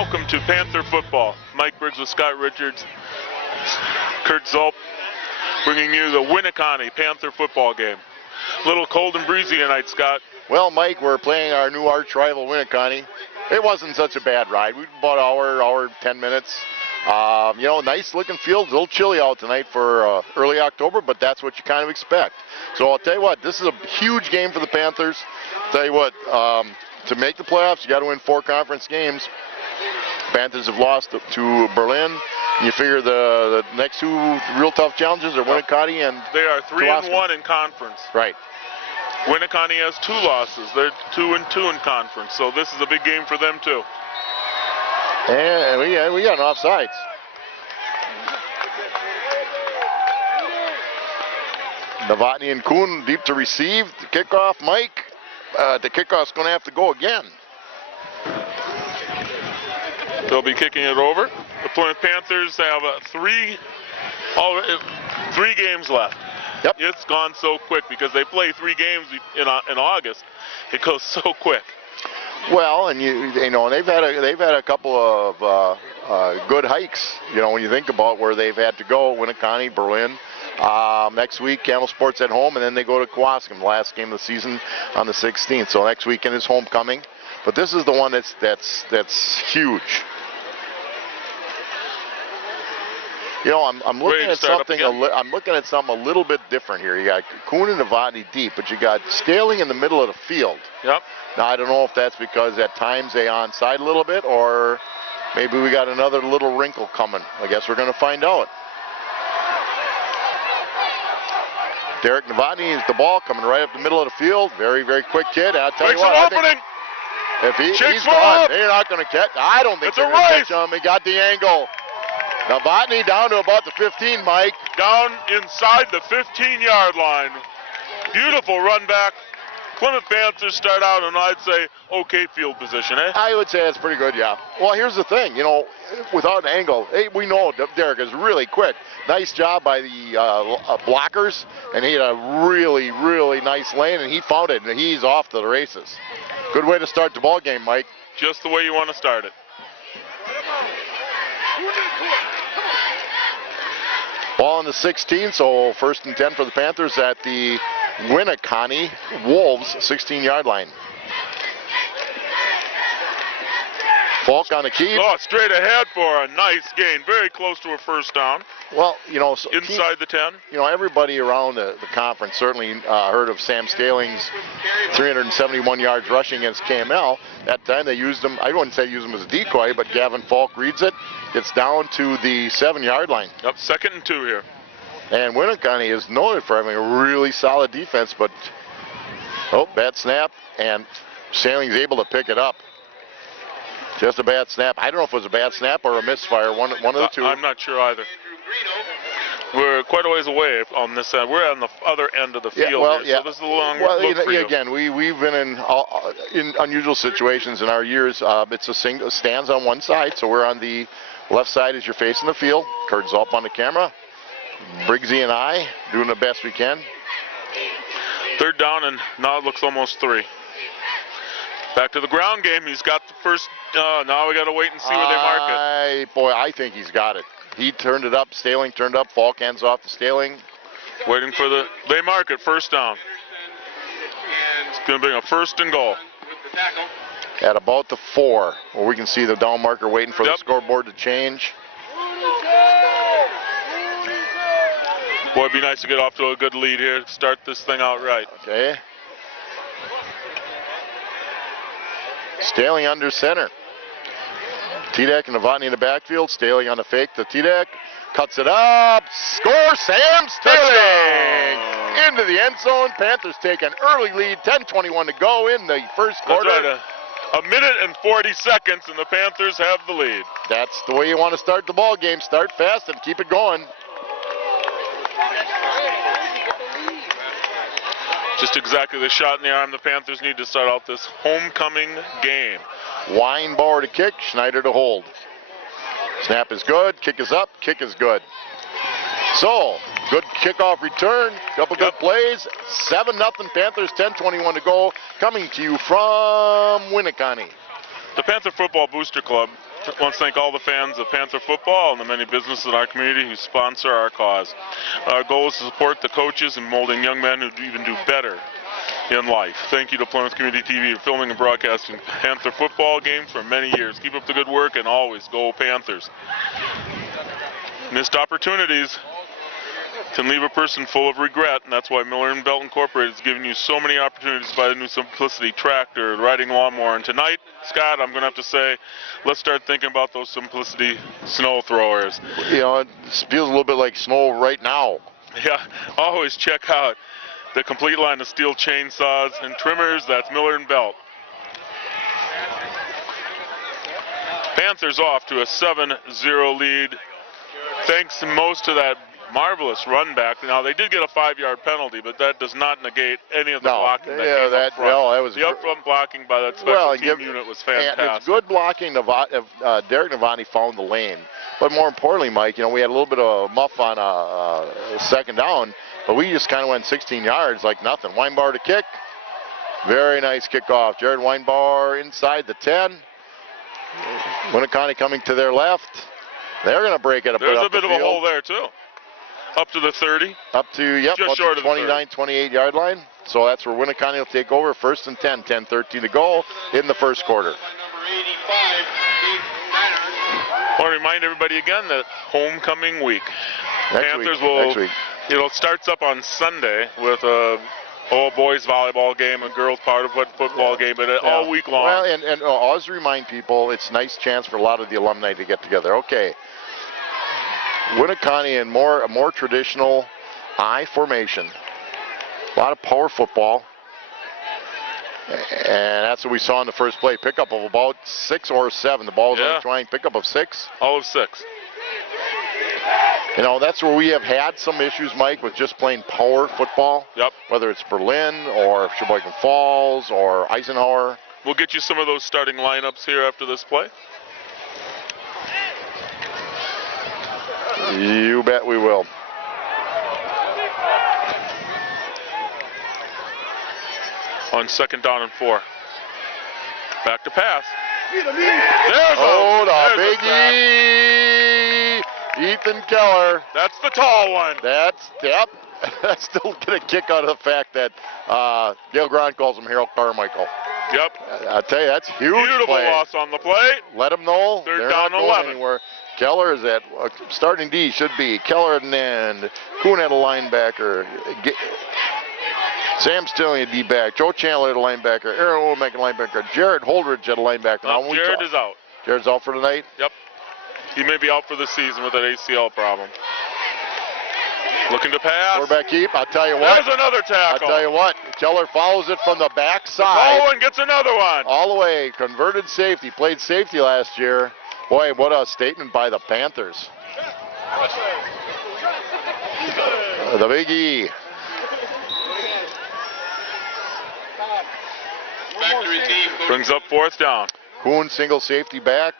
welcome to Panther football. Mike Briggs with Scott Richards, Kurt Zulp, bringing you the Winneconne Panther football game. A little cold and breezy tonight, Scott. Well, Mike, we're playing our new arch rival, Winneconne. It wasn't such a bad ride. We about an hour, 10 minutes. Nice looking field. A little chilly out tonight for early October, but that's what you kind of expect. So I'll tell you what, this is a huge game for the Panthers. Tell you what, to make the playoffs, you got to win 4 conference games. Panthers have lost to Berlin. You figure the next 2 real tough challenges are Winneconne and they are 3-1 in conference. Right. Winneconne has 2 losses. They're 2-2 in conference, so this is a big game for them too. And we got an offsides. Novotny and Kuhn deep to receive. The kickoff, Mike. The kickoff's going to have to go again. They'll be kicking it over. The Plymouth Panthers have 3 games left. Yep. It's gone so quick because they play 3 games in August. It goes so quick. Well, and they've had a couple of good hikes. When you think about where they've had to go, Winneconne, Berlin. Next week, Camel Sports at home, and then they go to Kewaskum, the last game of the season on the 16th. So next weekend is homecoming, but this is the one that's huge. I'm looking at something. I'm looking at something a little bit different here. You got Kuhn and Novotny deep, but you got Staling in the middle of the field. Yep. Now I don't know if that's because at times they onside a little bit, or maybe we got another little wrinkle coming. I guess we're going to find out. Derek Novotny is the ball coming right up the middle of the field. Very, very quick kid. I'll tell you what. I think if he's gone, they're not going to catch. I don't think they're going to catch him. He got the angle. Novotny down to about the 15, Mike. Down inside the 15-yard line. Beautiful run back. Plymouth Panthers start out in, I'd say, okay field position, eh? I would say it's pretty good, yeah. Well, here's the thing, without an angle, we know Derek is really quick. Nice job by the blockers, and he had a really, really nice lane, and he found it, and he's off to the races. Good way to start the ball game, Mike. Just the way you want to start it. Ball in the 16, so 1st and 10 for the Panthers at the Winneconne Wolves 16-yard line. Falk on the key. Oh, straight ahead for a nice gain. Very close to a first down. Well, inside the 10. Everybody around the conference certainly heard of Sam Staling's 371 yards rushing against KML. That time they used him, I wouldn't say use him as a decoy, but Gavin Falk reads it. Gets down to the 7-yard line. Yep, 2nd and 2 here. And Winneconne is noted for having a really solid defense, but bad snap, and Staling's able to pick it up. Just a bad snap. I don't know if it was a bad snap or a misfire, one of the two. I'm not sure either. We're quite a ways away on this end. We're on the other end of the field here, so this is a long look for you. Again, we've been in unusual situations in our years. It's a single, stands on one side, so we're on the left side as you're facing the field. Kurt Zulp on the camera. Briggsy and I doing the best we can. 3rd down, and now it looks almost 3. Back to the ground game. He's got the first. Now we got to wait and see where they mark it. I think he's got it. He turned it up. Staling turned up. Falk hands off to Staling. Waiting for they mark it. First down. It's going to be a 1st and goal. At about the 4, where we can see the down marker waiting for the scoreboard to change. Boy, it'd be nice to get off to a good lead here. Start this thing out right. Okay. Staling under center. Tedek and Novotny in the backfield. Staling on the fake to Tedek. Cuts it up. Score, Sam Staling! Into the end zone. Panthers take an early lead. 10:21 to go in the first quarter. That's right. A minute and 40 seconds, and the Panthers have the lead. That's the way you want to start the ball game. Start fast and keep it going. Just exactly the shot in the arm the Panthers need to start out this homecoming game. Weinbauer to kick, Schneider to hold. Snap is good, kick is up, kick is good. So, good kickoff return, couple good plays. 7-0 Panthers, 10:21 to go. Coming to you from Winneconne. The Panther Football Booster Club want to thank all the fans of Panther football and the many businesses in our community who sponsor our cause. Our goal is to support the coaches in molding young men who even do better in life. Thank you to Plymouth Community TV for filming and broadcasting Panther football games for many years. Keep up the good work and always go Panthers. Missed opportunities can leave a person full of regret, and that's why Miller & Belt Incorporated is giving you so many opportunities to buy the new Simplicity tractor, riding lawnmower. And tonight, Scott, I'm going to have to say, let's start thinking about those Simplicity snow throwers. You know, it feels a little bit like snow right now. Yeah, always check out the complete line of steel chainsaws and trimmers. That's Miller & Belt. Panthers off to a 7-0 lead, thanks most to that marvelous run back. Now, they did get a 5-yard penalty, but that does not negate any of the blocking that came up front. That was the up-front blocking by that special team unit was fantastic. And it's good blocking. Derek Navani found the lane. But more importantly, Mike, you know, we had a little bit of a muff on a second down, but we just kind of went 16 yards like nothing. Weinbauer to kick. Very nice kickoff. Jared Weinbauer inside the 10. Winneconne coming to their left. They're going to break it up. There's a bit of a hole there, too. Up to the 30. Up to, just short of the 29, 28 yard line. So that's where Winneconne will take over. 1st and 10, 10-13 to go in the first quarter. I want to remind everybody again that homecoming week. Panthers will, it starts up on Sunday with a boys volleyball game, a girls part of football game, but all week long. Well, and always remind people, it's a nice chance for a lot of the alumni to get together. Okay. Winneconne in a more traditional I formation. A lot of power football. And that's what we saw in the first play. Pickup of about 6 or 7. The ball was on the trying. Pickup of 6. All of 6. You know, that's where we have had some issues, Mike, with just playing power football. Yep. Whether it's Berlin or Sheboygan Falls or Eisenhower. We'll get you some of those starting lineups here after this play. You bet we will. On 2nd down and 4. Back to pass. There's a biggie. Ethan Keller. That's the tall one. That's still going to kick out of the fact that Gail Grant calls him Harold Carmichael. Yep. I tell you, that's huge. Beautiful play. Loss on the play. Let them know. 3rd down and 11. Anywhere. Keller is at starting D should be Keller and then Kuhn at a linebacker. Sam Stilling at D-back. Joe Chandler at a linebacker. Aaron Womack at linebacker. Jared Holdridge at a linebacker. Jared is out. Jared's out for tonight? Yep. He may be out for the season with that ACL problem. Looking to pass. Quarterback keep. I'll tell you what. There's another tackle. I'll tell you what. Keller follows it from the backside. Oh, and gets another one. All the way. Converted safety. Played safety last year. Boy, what a statement by the Panthers. The Big E. Brings up 4th down. Kuhn single safety back.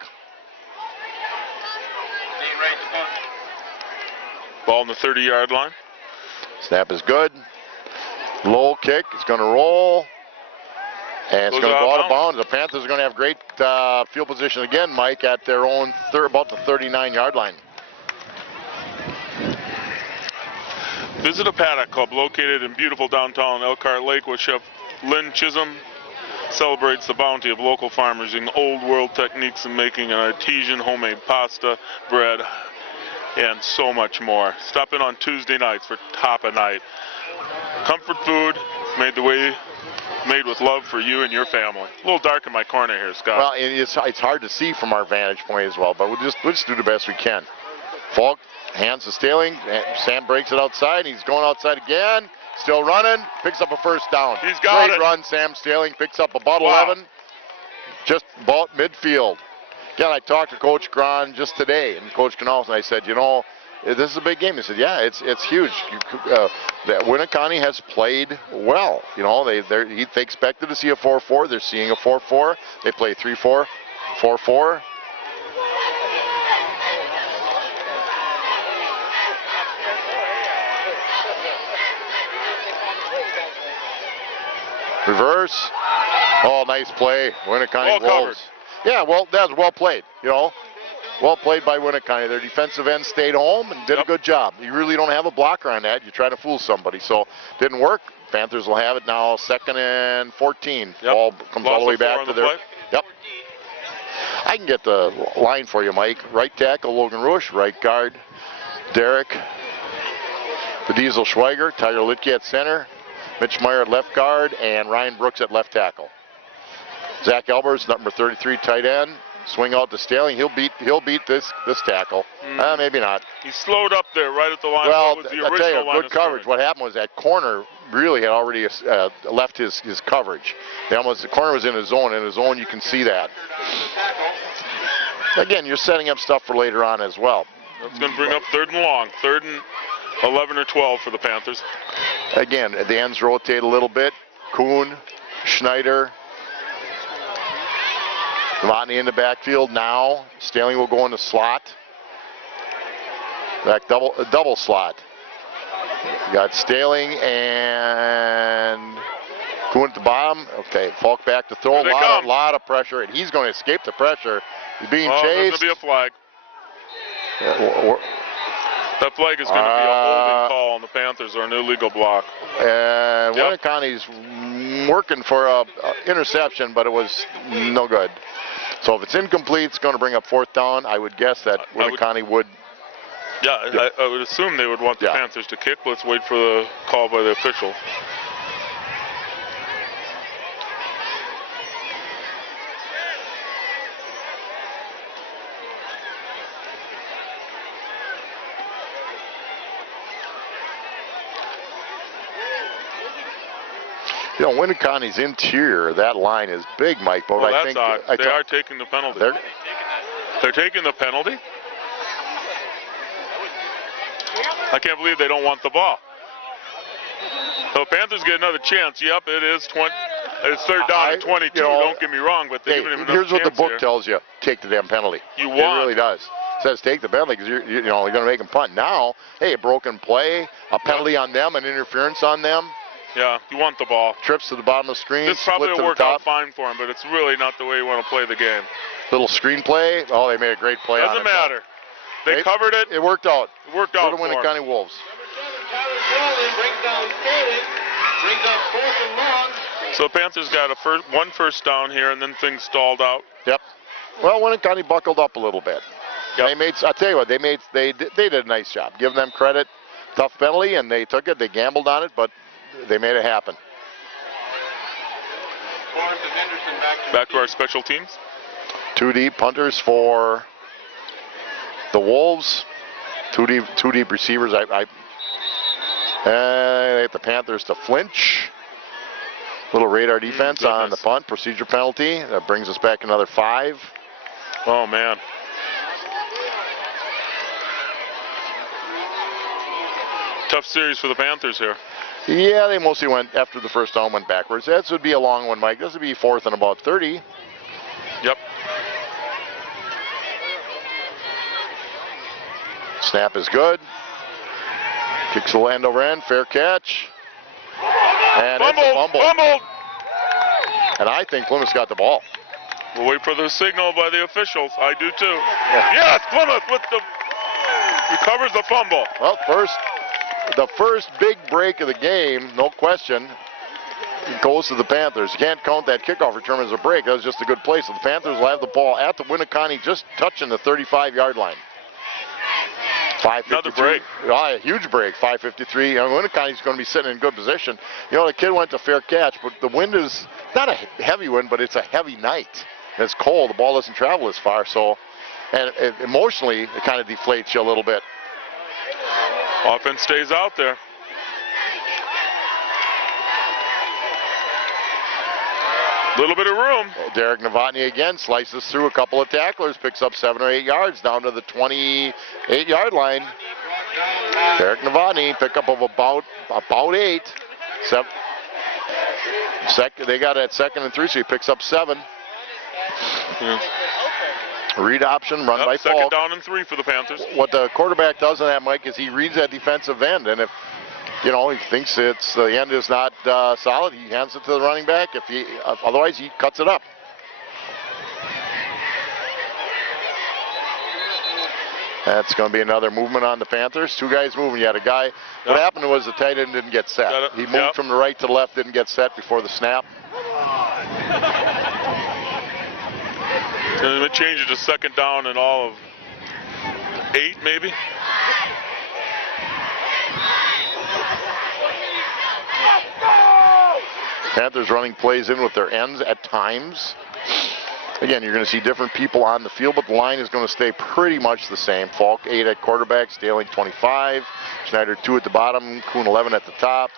Ball on the 30-yard line. Snap is good. Low kick. It's going to roll. And it's going to go out of bounds. The Panthers are going to have great field position again, Mike, at their own about the 39-yard line. Visit a paddock club located in beautiful downtown Elkhart Lake, where Chef Lynn Chisholm celebrates the bounty of local farmers using old world techniques in making an artesian homemade pasta, bread, and so much more. Stop in on Tuesday nights for Tapa Night. Comfort food made with love for you and your family. A little dark in my corner here, Scott. Well, it's hard to see from our vantage point as well, but we'll just do the best we can. Falk hands to Staling. Sam breaks it outside. He's going outside again. Still running. Picks up a 1st down. He's got Great it. run. Sam Staling picks up about 11. Just about midfield. Again, I talked to Coach Grahn just today, and Coach Canals, and I said, you know, this is a big game. He said, yeah, it's huge. That Winneconne has played well. You know, they expected to see a 4-4. They're seeing a 4-4. They play 3-4, 4-4. Reverse. Oh, nice play. Winneconne rolls. Yeah, well, that was well played, Well played by Winnicott. Their defensive end stayed home and did a good job. You really don't have a blocker on that. You try to fool somebody. So, didn't work. Panthers will have it now, 2nd and 14. Ball comes all the way back to their... Yep. I can get the line for you, Mike. Right tackle, Logan Rush. Right guard, Derek the Diesel Schweiger. Tyler Litke at center. Mitch Meyer at left guard. And Ryan Brooks at left tackle. Zach Elbers, number 33, tight end. Swing out to Staling. He'll beat this tackle. Maybe not. He slowed up there right at the line. Well, Was the I tell you, line good coverage. What happened was that corner really had already left his coverage. The corner was in his zone. In his zone, you can see that. Again, you're setting up stuff for later on as well. That's going to bring up 3rd and long. 3rd and 11 or 12 for the Panthers. Again, the ends rotate a little bit. Kuhn, Schneider, Novotny in the backfield now. Staling will go in the slot. Back double slot. You got Staling and Kuhn at the bottom. Okay, Falk back to throw. A lot of pressure, and he's going to escape the pressure. He's being chased. There's going to be a flag. That flag is going to be a holding call on the Panthers or an illegal block. And Winnicotti's working for a interception, but it was no good. So if it's incomplete, it's going to bring up 4th down. I would guess that Winnicott would. Yeah, I would assume they would want the Panthers to kick. Let's wait for the call by the official. Winnicotti's interior, that line is big, Mike. But I think odd. They are taking the penalty. They're taking the penalty? I can't believe they don't want the ball. So Panthers get another chance. Yep, it is 20. It's 3rd down and 22. Don't get me wrong, but they give him another here's what the book here. tells you: take the damn penalty. You want. It really does. It says take the penalty because you're going to make them punt. Now, hey, a broken play, a penalty on them, an interference on them. Yeah, you want the ball. Trips to the bottom of the screen. This probably will work out fine for him, but it's really not the way you want to play the game. Little screen play. Oh, they made a great play on it. Doesn't matter. They covered it. It worked out. It worked out for the Winnicott Wolves. So the Panthers got one first down here, and then things stalled out. Yep. Well, Winnicott buckled up a little bit. Yep. I tell you what, they did a nice job. Give them credit. Tough penalty, and they took it. They gambled on it, but they made it happen. Back to our special teams. 2 deep punters for the Wolves. 2 deep receivers. They get the Panthers to flinch. Little radar defense on the punt. Procedure penalty. That brings us back another 5. Oh, man. Tough series for the Panthers here. Yeah, they mostly went, after the first down, went backwards. This would be a long one, Mike. This would be 4th and about 30. Yep. Snap is good. Kicks the land over end. Fair catch. And it's a fumble. Fumbled. And I think Plymouth's got the ball. We'll wait for the signal by the officials. I do too. Yeah. Yes, Plymouth recovers the fumble. Well, the first big break of the game, no question, it goes to the Panthers. You can't count that kickoff return as a break. That was just a good play. So the Panthers will have the ball at the Winnicott, just touching the 35-yard line. Another break. A huge break, 5:53. Winnicott's going to be sitting in good position. The kid went to fair catch, but the wind is not a heavy wind, but it's a heavy night. It's cold. The ball doesn't travel as far, and emotionally, it kind of deflates you a little bit. Offense stays out there. Little bit of room. Derek Novotny again slices through a couple of tacklers, picks up 7 or 8 yards down to the 28-yard line. Derek Novotny, pickup of about 8. They got it at 2nd and 3, so he picks up 7. Read option, run by Falk. 2nd down and 3 for the Panthers. What the quarterback does on that, Mike, is he reads that defensive end, and if he thinks the end is not solid, he hands it to the running back. Otherwise, he cuts it up. That's going to be another movement on the Panthers. Two guys moving. You had a guy. What happened was the tight end didn't get set. He moved from the right to the left, didn't get set before the snap. And it changes to second down and all of 8, maybe. Panthers running plays in with their ends at times. Again, you're going to see different people on the field, but the line is going to stay pretty much the same. Falk 8 at quarterback, Staling 25, Schneider 2 at the bottom, Kuhn 11 at the top.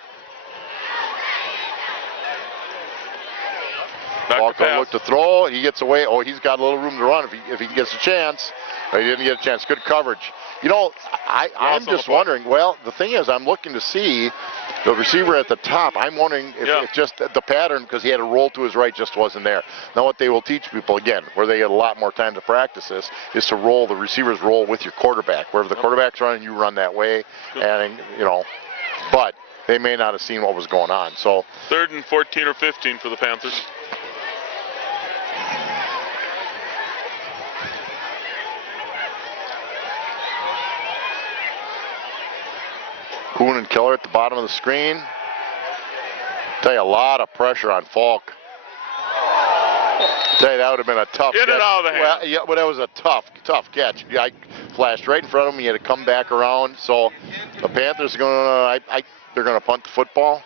Falk going to look to throw. He gets away. Oh, he's got a little room to run if he gets a chance. But he didn't get a chance. Good coverage. You know, I'm just wondering. Well, the thing is, I'm looking to see the receiver at the top. I'm wondering if it's just the pattern, because he had a roll to his right, just wasn't there. Now, what they will teach people, again, where they get a lot more time to practice this, is to roll. The receivers roll with your quarterback. Wherever the quarterback's running, you run that way. And, you know, but they may not have seen what was going on. So 3rd and 14 or 15 for the Panthers. Kuhn and Keller at the bottom of the screen. Tell you, a lot of pressure on Falk. Tell you, that would have been a tough catch. Get it out of the hand. Well, yeah, but that was a tough catch. I flashed right in front of him. He had to come back around. So the Panthers are going to, they're going to punt the football.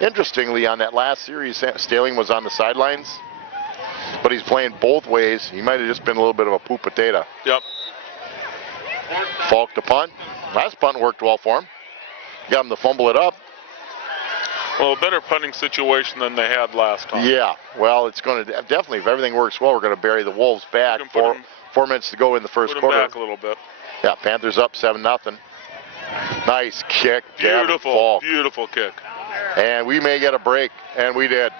Interestingly, on that last series, Staling was on the sidelines, but he's playing both ways. He might have just been a little bit of a poop potato. Yep. Falk to punt. Last punt worked well for him. Got him to fumble it up. Well, a better punting situation than they had last time. Yeah, well, it's going to definitely, if everything works well, we're going to bury the Wolves back. 4 minutes to go in the first quarter. Put them back a little bit. Yeah, Panthers up 7-0. Nice kick. Beautiful, beautiful kick. And we may get a break, and we did.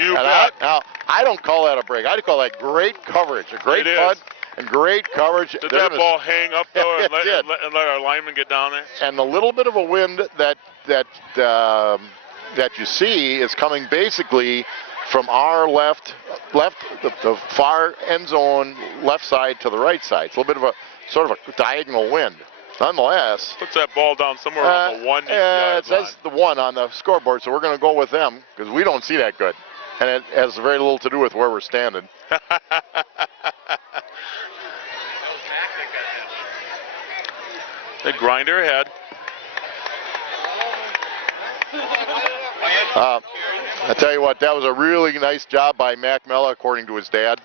You bet. Now, I don't call that a break. I call that great coverage. A great punt and great coverage. Did that ball hang up, though, and let our lineman get down there? And the little bit of a wind that you see is coming basically from our left, the far end zone, left side to the right side. It's a little bit of a sort of a diagonal wind. Nonetheless, puts that ball down somewhere on the 1 yard it says the 1 on the scoreboard, so we're going to go with them because we don't see that good, and it has very little to do with where we're standing. The grinder ahead. I tell you what, that was a really nice job by Mac Mella, according to his dad.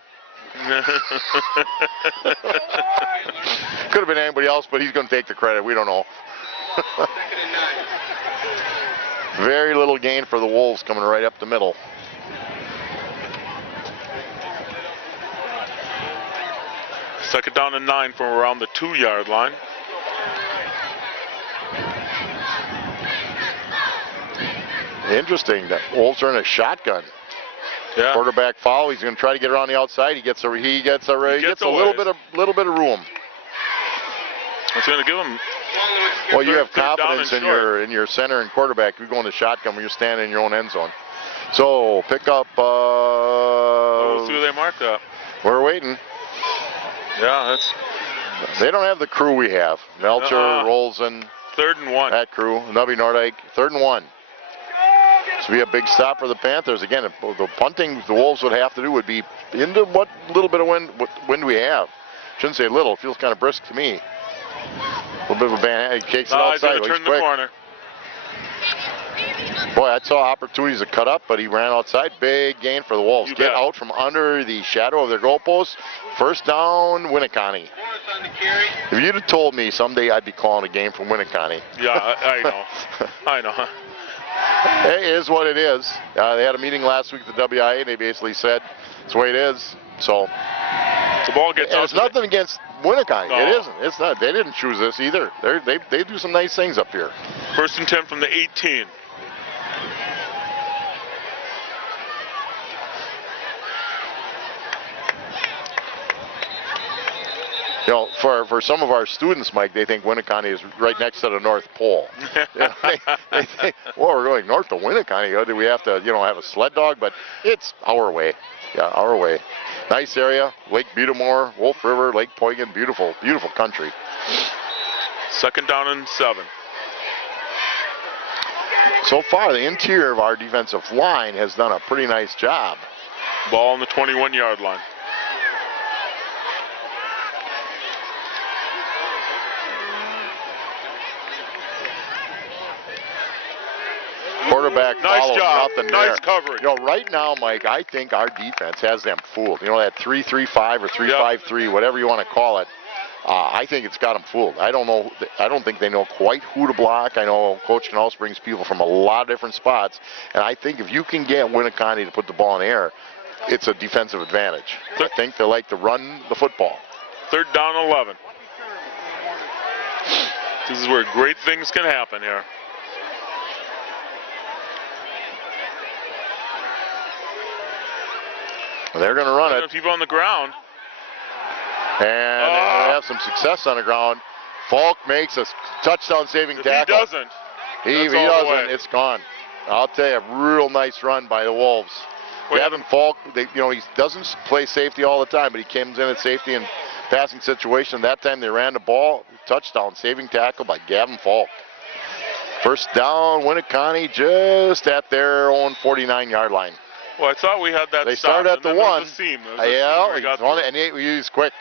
Could have been anybody else, but he's going to take the credit. We don't know. Very little gain for the Wolves coming right up the middle. Second down and 9 from around the 2 yard line. Interesting. The Wolves are in a shotgun. Yeah. Quarterback follow. He's going to try to get around the outside. He gets a little bit of room. It's going to give him. Well, you have confidence in your center and quarterback. You go in the shotgun when you're standing in your own end zone. So pick up. We'll see who they mark that. We're waiting. Yeah, They don't have the crew we have. Melcher, Rolzin. 3rd and 1. That crew. Nubby Nordyke. 3rd and 1. This would be a big stop for the Panthers. Again, the punting the Wolves would have to do would be into what little bit of wind we have. Shouldn't say little. It feels kind of brisk to me. A little bit of a band. He kicks it outside. He's going to turn the corner. Boy, I saw opportunities to cut up, but he ran outside. Big gain for the Wolves. Get bet. Out from under the shadow of their goalposts. First down, Winneconne. If you'd have told me someday I'd be calling a game from Winneconne. Yeah, I know. I know. It is what it is. They had a meeting last week at the WIA, and they basically said it's the way it is. So the ball gets out. It's nothing against Winneconne. No. It isn't. It's not. They didn't choose this either. They do some nice things up here. 1st and 10 from the 18. You know, for some of our students, Mike, they think Winneconne is right next to the North Pole. They think, well, we're going north to Winneconne. Do we have to, have a sled dog? But it's our way. Yeah, our way. Nice area. Lake Butamore, Wolf River, Lake Poygan. Beautiful, beautiful country. 2nd down and 7. So far, the interior of our defensive line has done a pretty nice job. Ball on the 21-yard line. Quarterback Nice follows, job. nothing Nice there. coverage. Right now, Mike, I think our defense has them fooled. That 3-3-5 or 3-5-3, whatever you want to call it. I think it's got them fooled. I don't think they know quite who to block. I know Coach Knauss brings people from a lot of different spots, and I think if you can get Winneconne to put the ball in the air, it's a defensive advantage. I think they like to run the football. 3rd down 11. This is where great things can happen here. They're going to run it. People on the ground. And they're going to have some success on the ground. Falk makes a touchdown-saving tackle. He doesn't. He doesn't. It's gone. I'll tell you, a real nice run by the Wolves. Gavin Falk, he doesn't play safety all the time, but he comes in at safety and passing situation. That time they ran the ball. Touchdown, saving tackle by Gavin Falk. 1st down, Winneconne just at their own 49-yard line. Well, I thought we had that. They started at the 1. And he's quick.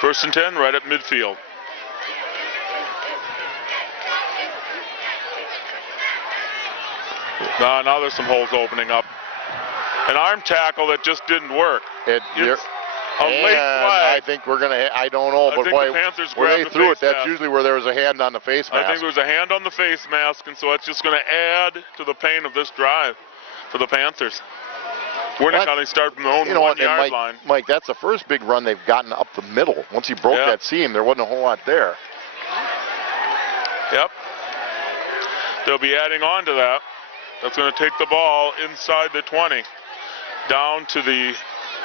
First and 10, right at midfield. Now there's some holes opening up. An arm tackle that just didn't work. A late flag. I think we're going to, I don't know, but the Panthers where they threw it, that's mask. usually where there was a hand on the face mask. I think there was a hand on the face mask, and so it's just going to add to the pain of this drive for the Panthers. Winneconne start from their own 1-yard line. Mike, that's the first big run they've gotten up the middle. Once he broke that seam, there wasn't a whole lot there. Yep. They'll be adding on to that. That's going to take the ball inside the 20. Down to the,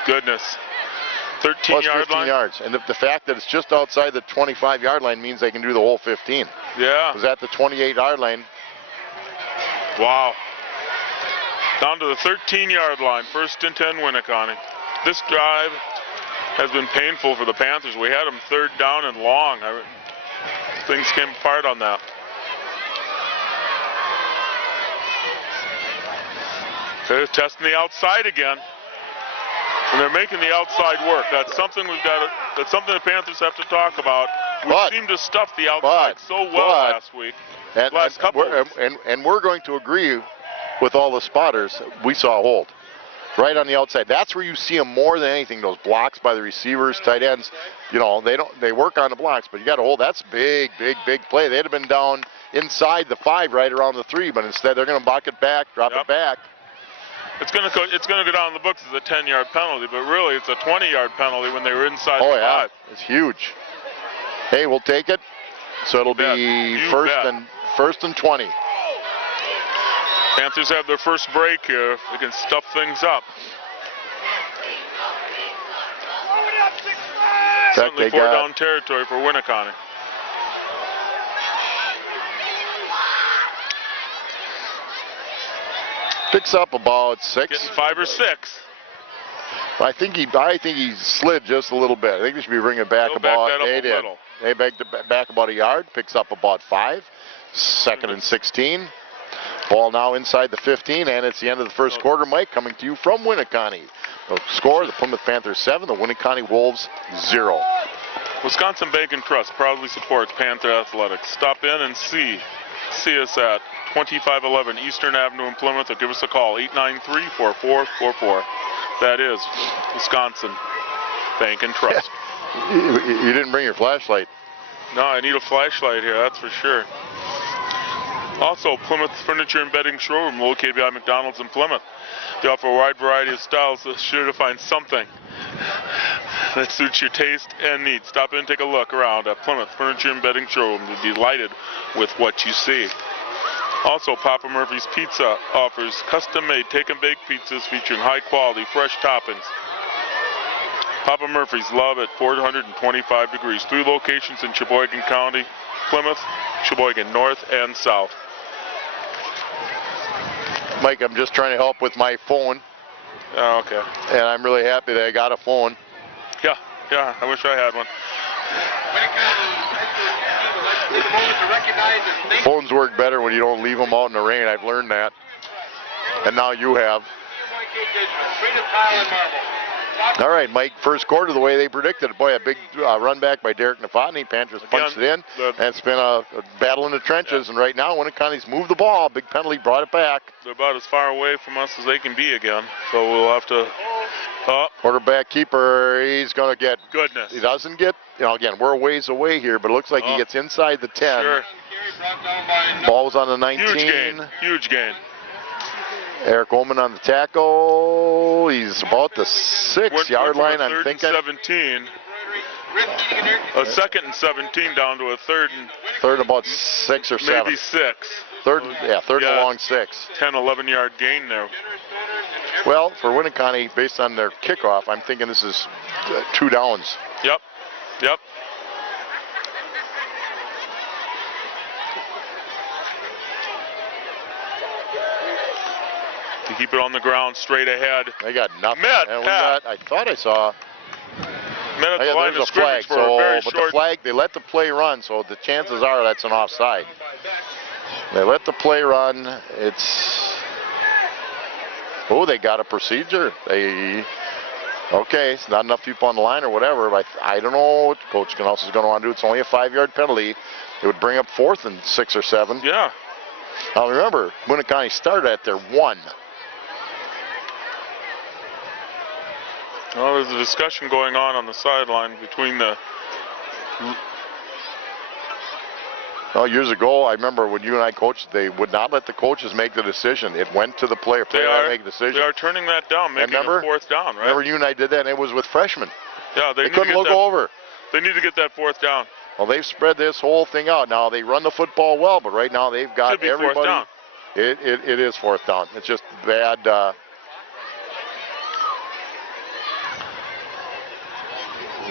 13-yard line. Yards. And the fact that it's just outside the 25-yard line means they can do the whole 15. Yeah. Because at the 28-yard line. Wow. Down to the 13-yard line. 1st and 10, Winneconne. This drive has been painful for the Panthers. We had them 3rd down and long. Things came apart on that. They're testing the outside again. And they're making the outside work. That's something that's something the Panthers have to talk about. We seem to stuff the outside so well last week. Last couple weeks. And we're going to agree with all the spotters. We saw a hold right on the outside. That's where you see them more than anything. Those blocks by the receivers, tight ends. They work on the blocks, but you got to hold. That's big play. They'd have been down inside the 5, right around the 3, but instead they're going to block it back, drop it back. It's going to go down the books as a 10-yard penalty, but really it's a 20-yard penalty when they were inside the 5. It's huge. Hey, we'll take it. So it'll be first and 20. Panthers have their first break here. If they can stuff things up. Certainly 4-down territory for Winneconne. Picks up about 6. Getting 5 or 6. I think he slid just a little bit. I think they should be bringing it back about. They backed it back about a yard. Picks up about 5. 2nd and 16. Ball now inside the 15, and it's the end of the first quarter. Mike, coming to you from Winneconne. The score: the Plymouth Panthers 7, the Winneconne Wolves 0. Wisconsin Bank and Trust proudly supports Panther Athletics. Stop in and see us at 2511 Eastern Avenue in Plymouth, or give us a call, 893-4444. That is Wisconsin Bank and Trust. You didn't bring your flashlight. No, I need a flashlight here, that's for sure. Also, Plymouth Furniture and Bedding Showroom, located behind McDonald's in Plymouth. They offer a wide variety of styles, so sure to find something that suits your taste and needs. Stop in and take a look around at Plymouth Furniture and Bedding Showroom. You'll be delighted with what you see. Also, Papa Murphy's Pizza offers custom-made take-and-bake pizzas featuring high-quality, fresh toppings. Papa Murphy's, love at 425 degrees. 3 locations in Sheboygan County, Plymouth, Sheboygan North, and South. Mike, I'm just trying to help with my phone, Oh, okay. and I'm really happy that I got a phone. Yeah, I wish I had one. Phones work better when you don't leave them out in the rain. I've learned that. And now you have. All right, Mike, first quarter the way they predicted. Boy, a big run back by Derek Novotny. Panthers punched it in. And it's been a battle in the trenches. And right now, Winnicotti's moved the ball. Big penalty, brought it back. They're about as far away from us as they can be again. So we'll have to... Quarterback keeper, he's going to get... Goodness. He doesn't get... again, we're a ways away here, but it looks like he gets inside the 10. Sure. Ball was on the 19. Huge gain. Eric Ullman on the tackle. He's about the 6-yard line, I'm thinking. 17. A second and 17 down to a third and... Third about 6 or 7. Maybe 6. Third and a long 6. 10, 11-yard gain there. Well, for Winnicott, based on their kickoff, I'm thinking this is 2 downs. Yep. To keep it on the ground, straight ahead. They got nothing. Met, and Pat. I thought I saw... Met at the line there's of a flag, scrimmage for a very but short... the flag, they let the play run, so the chances are that's an offside. They let the play run. It's... Oh, they got a procedure. Okay, it's not enough people on the line or whatever, but I don't know what Coach Canals is going to want to do. It's only a 5-yard penalty. It would bring up 4th and 6 or 7. Yeah. Now remember, Winnicott started at their 1. Well, there's a discussion going on the sideline between the... Well, years ago, I remember when you and I coached, they would not let the coaches make the decision. It went to the player. Player had to make the decision. They are turning that down, making a 4th down, right? Remember you and I did that, and it was with freshmen. Yeah, they couldn't look over. They need to get that 4th down. Well, they've spread this whole thing out. Now, they run the football well, but right now they've got everybody. 4th down. It is 4th down. It's just bad.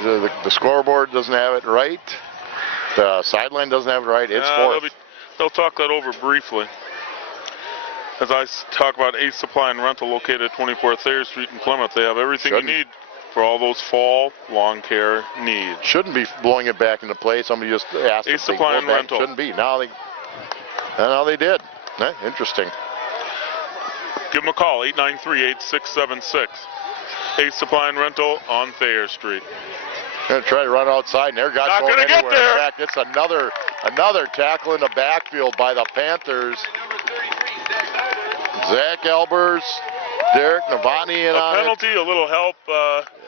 The scoreboard doesn't have it right. The sideline doesn't have it right. It's 4th. They'll talk that over briefly. As I talk about Ace Supply and Rental located at 24 Thayer Street in Plymouth, they have everything you need for all those fall lawn care needs. Shouldn't be blowing it back into play. Somebody just asked Ace Supply and Rental. Shouldn't be. Now they did. Interesting. Give them a call, 893-8676. Ace Supply and Rental on Thayer Street. Going to try to run outside, and there got not going to get there. In fact, it's another tackle in the backfield by the Panthers. Zach Albers, Derek Novotny, and a penalty, a little help.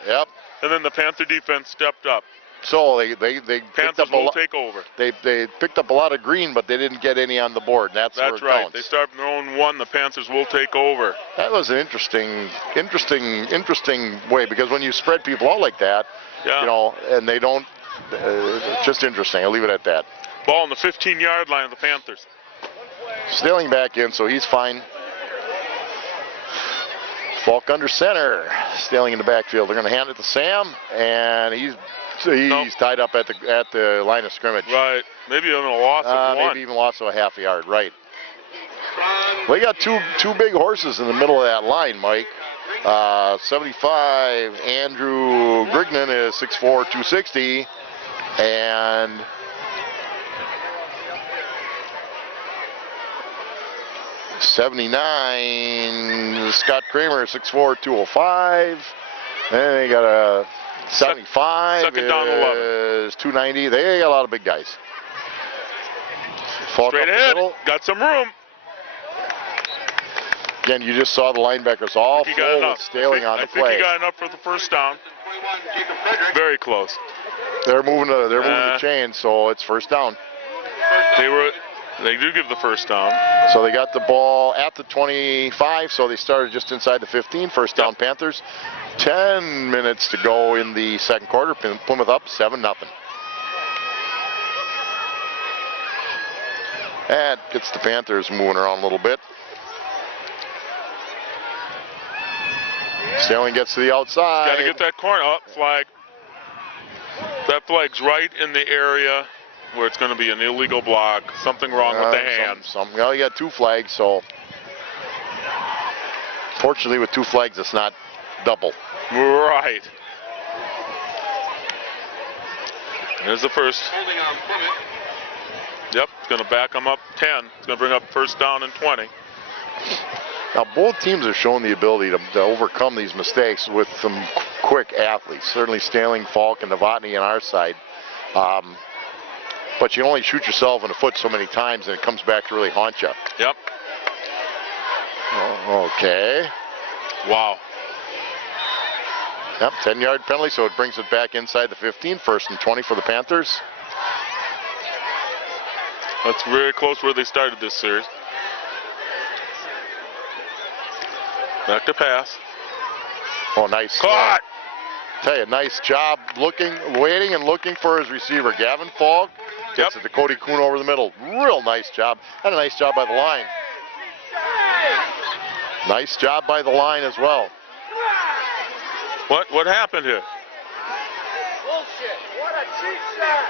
Yep. And then the Panther defense stepped up. So they Panthers will take over. They picked up a lot of green, but they didn't get any on the board. That's where it right. Counts. They start their own 1. The Panthers will take over. That was an interesting way, because when you spread people out like that, and they don't, just interesting. I'll leave it at that. Ball on the 15-yard line of the Panthers. Staling back in, so he's fine. Falk under center. Staling in the backfield. They're going to hand it to Sam, and he's tied up at the line of scrimmage. Right. Maybe even a loss of 1. Maybe even loss of a half a yard. Right. We got two big horses in the middle of that line, Mike. 75, Andrew Grignan is 6'4", 260, and '79, Scott Kramer, 6'4", 205. And they got a 75. Second down 11. Is 290. They got a lot of big guys. Falk straight ahead. Got some room. Again, you just saw the linebackers all full with Staling on the play. I think he got enough for the first down. Very close. They're moving the chain, so it's first down. They do give the first down. So they got the ball at the 25, so they started just inside the 15. First down, Panthers. 10 minutes to go in the second quarter. Plymouth up 7-0. That gets the Panthers moving around a little bit. Sterling gets to the outside. Got to get that corner up. Flag. That flag's right in the area where it's going to be an illegal block. Something wrong with the hands. Well, you got 2 flags, so fortunately with 2 flags, it's not double. Right. There's the first. Yep, it's going to back them up 10. It's going to bring up first down and 20. Now, both teams have shown the ability to overcome these mistakes with some quick athletes. Certainly Sterling, Falk, and Novotny on our side. But you only shoot yourself in the foot so many times, and it comes back to really haunt you. Yep. Okay. Wow. Yep, 10-yard penalty, so it brings it back inside the 15. First and 20 for the Panthers. That's very close where they started this series. Back to pass. Oh, nice. Caught! Tell you, nice job waiting and looking for his receiver. Gavin Falk gets it to Cody Kuhn over the middle. Real nice job. And a nice job by the line. Nice job by the line as well. What happened here? Bullshit. What a cheap shot.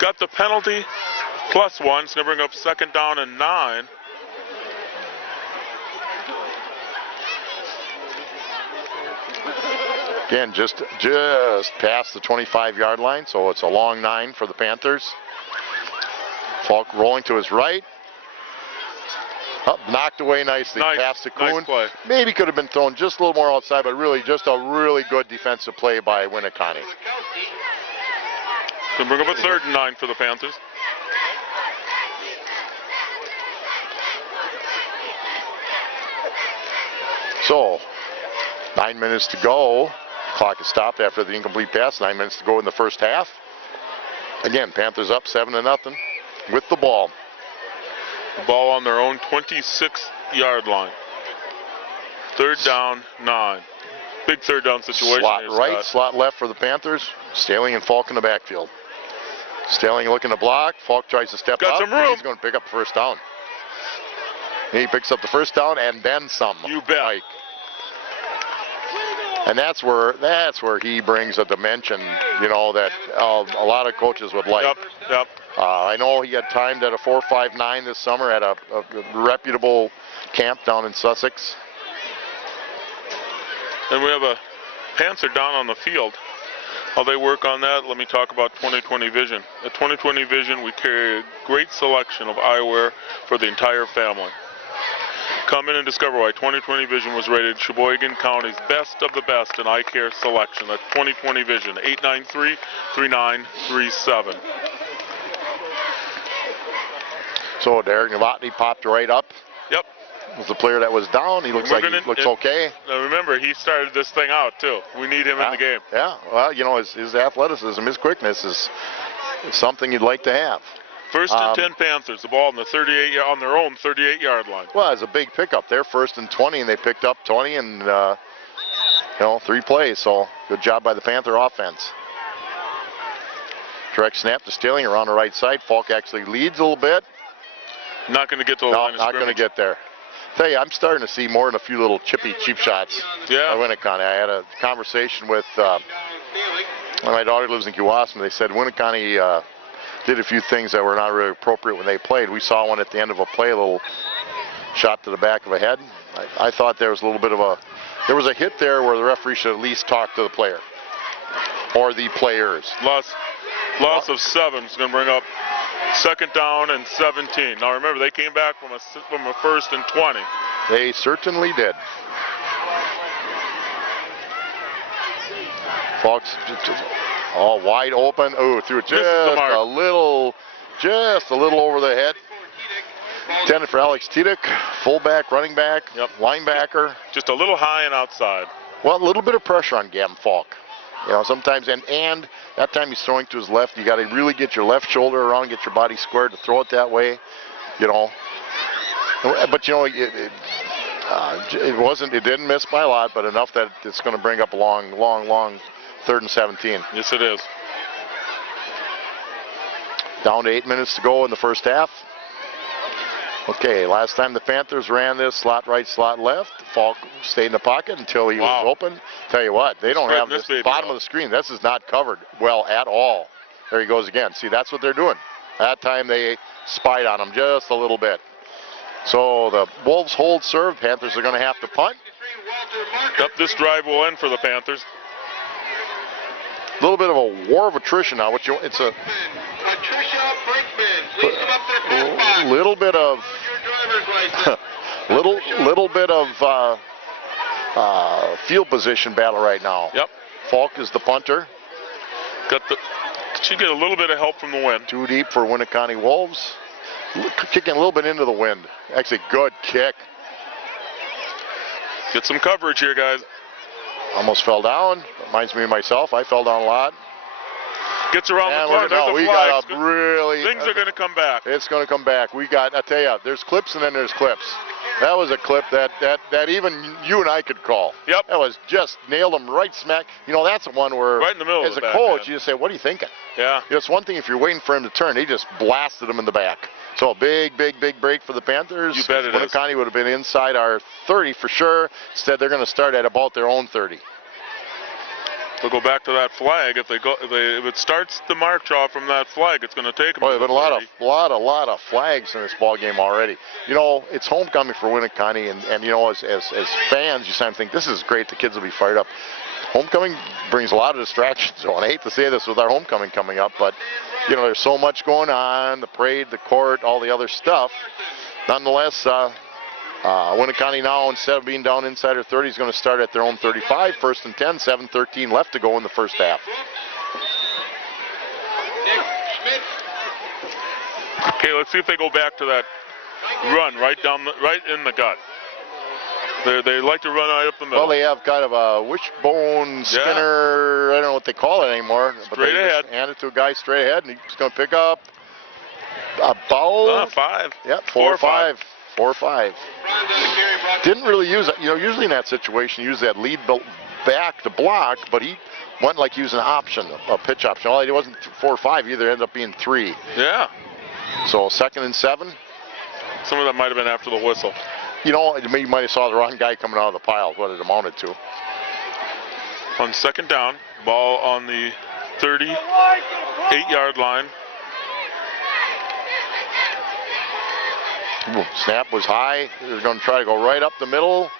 Got the penalty +1. It's going to bring up second down and 9. Again, just past the 25-yard line, so it's a long 9 for the Panthers. Falk rolling to his right. Up, knocked away nicely. Pass to Kuhn. Nice play. Maybe could have been thrown just a little more outside, but really just a really good defensive play by Winneconne. Going to bring up a third and 9 for the Panthers. So, 9 minutes to go. Clock is stopped after the incomplete pass. 9 minutes to go in the first half. Again, Panthers up 7-0 with the ball. The ball on their own 26-yard line. Third down, 9. Big third down situation. Slot here, right, Scott. slot left for the Panthers. Sterling and Falk in the backfield. Sterling looking to block. Falk tries to step Got up. some room. He's going to pick up the first down. He picks up the first down and then some. You bet. Mike. And that's where he brings a dimension, you know, that a lot of coaches would like. Yep. I know he had timed at a 4.59 this summer at a reputable camp down in Sussex. And we have a Panther down on the field. How they work on that, let me talk about 20/20 Vision. At 20/20 Vision, we carry a great selection of eyewear for the entire family. Come in and discover why 20/20 Vision was rated Sheboygan County's best of the best in eye care selection. That's 20/20 Vision, 893-3937. So Derek Novotny popped right up. Yep. Was the player that was down. He looks okay. Now remember, he started this thing out too. We need him in the game. Yeah, well, you know, his athleticism, his quickness is something you'd like to have. First and 10 Panthers, the ball on the 38 on their own 38-yard line. Well, it's a big pickup. They're first and 20, and they picked up 20 in 3 plays. So good job by the Panther offense. Direct snap to Sterling around the right side. Falk actually leads a little bit. Not going to get to the line of not going to get there. Tell you, I'm starting to see more than a few little chippy cheap shots. Yeah. I Winneconne. I had a conversation with my daughter lives in Kewausee. They said Winneconne did a few things that were not really appropriate when they played. We saw one at the end of a play, a little shot to the back of a head. I thought there was a little bit of there was a hit there where the referee should at least talk to the player or the players. Loss of 7 is going to bring up second down and 17. Now remember, they came back from a first and 20. They certainly did. Fox all wide open. Oh, threw it just a little over the head. Intended for Alex Tidick, fullback, running back, linebacker. Just a little high and outside. Well, a little bit of pressure on Gavin Falk. You know, sometimes, and that time he's throwing to his left. You got to really get your left shoulder around, get your body squared to throw it that way. You know, but you know, it didn't miss by a lot, but enough that it's going to bring up a long 3rd and 17. Yes, it is. Down to 8 minutes to go in the first half. Okay, last time the Panthers ran this slot right, slot left. Falk stayed in the pocket until he was open. Tell you what, they don't have Spreading this this baby bottom out. of the screen. This is not covered well at all. There he goes again. See, that's what they're doing. That time they spied on him just a little bit. So the Wolves hold serve. Panthers are going to have to punt. Yep, this drive will end for the Panthers. A little bit of a war of attrition now. It's a Patricia Brinkman, please come up to the press box. little bit of Your driver's license. little bit of field position battle right now. Yep. Falk is the punter. She get a little bit of help from the wind. Too deep for Winneconne Wolves. Kicking a little bit into the wind. Actually, good kick. Get some coverage here, guys. Almost fell down. Reminds me of myself. I fell down a lot. Gets around And the corner. There's a we flag. got a really. Things are going to come back. It's going to come back. I tell you, there's clips and then there's clips. That was a clip that even you and I could call. Yep. That was just nailed him right smack. That's the one where, Right in the middle as of a the back, coach, man. you just say, what are you thinking? Yeah. It's one thing if you're waiting for him to turn. He just blasted him in the back. So a big break for the Panthers. You bet it is. Winneconne would have been inside our 30 for sure. Instead, they're going to start at about their own 30. They'll go back to that flag. If it starts the mark draw from that flag, it's going to take them. Boy, to there's been the a 30. lot of flags in this ball game already. It's homecoming for Winneconne, and as fans, you sometimes think this is great. The kids will be fired up. Homecoming brings a lot of distractions. So, and I hate to say this with our homecoming coming up, but there's so much going on: the parade, the court, all the other stuff. Nonetheless, Winneconne now, instead of being down inside their 30, is going to start at their own 35. 1st and 10, 7:13 left to go in the first half. Nick Schmidt. Okay, let's see if they go back to that run right in the gut. They like to run right up the middle. Well, they have kind of a wishbone Skinner. I don't know what they call it anymore. But Straight they ahead. Just hand it to a guy straight ahead, and he's going to pick up about 5. Yep, 4 4 or 5. 4 or 5. Front of the carry brought Didn't really use it. Usually in that situation, use that lead back to block, but he went like he was an option, a pitch option. All he did wasn't 4 or 5 either. Ended up being 3. Yeah. So 2nd and 7. Some of that might have been after the whistle. You might have saw the wrong guy coming out of the pile. Is what it amounted to. On 2nd down, ball on the 38-yard line. Ooh, snap was high. They're going to try to go right up the middle.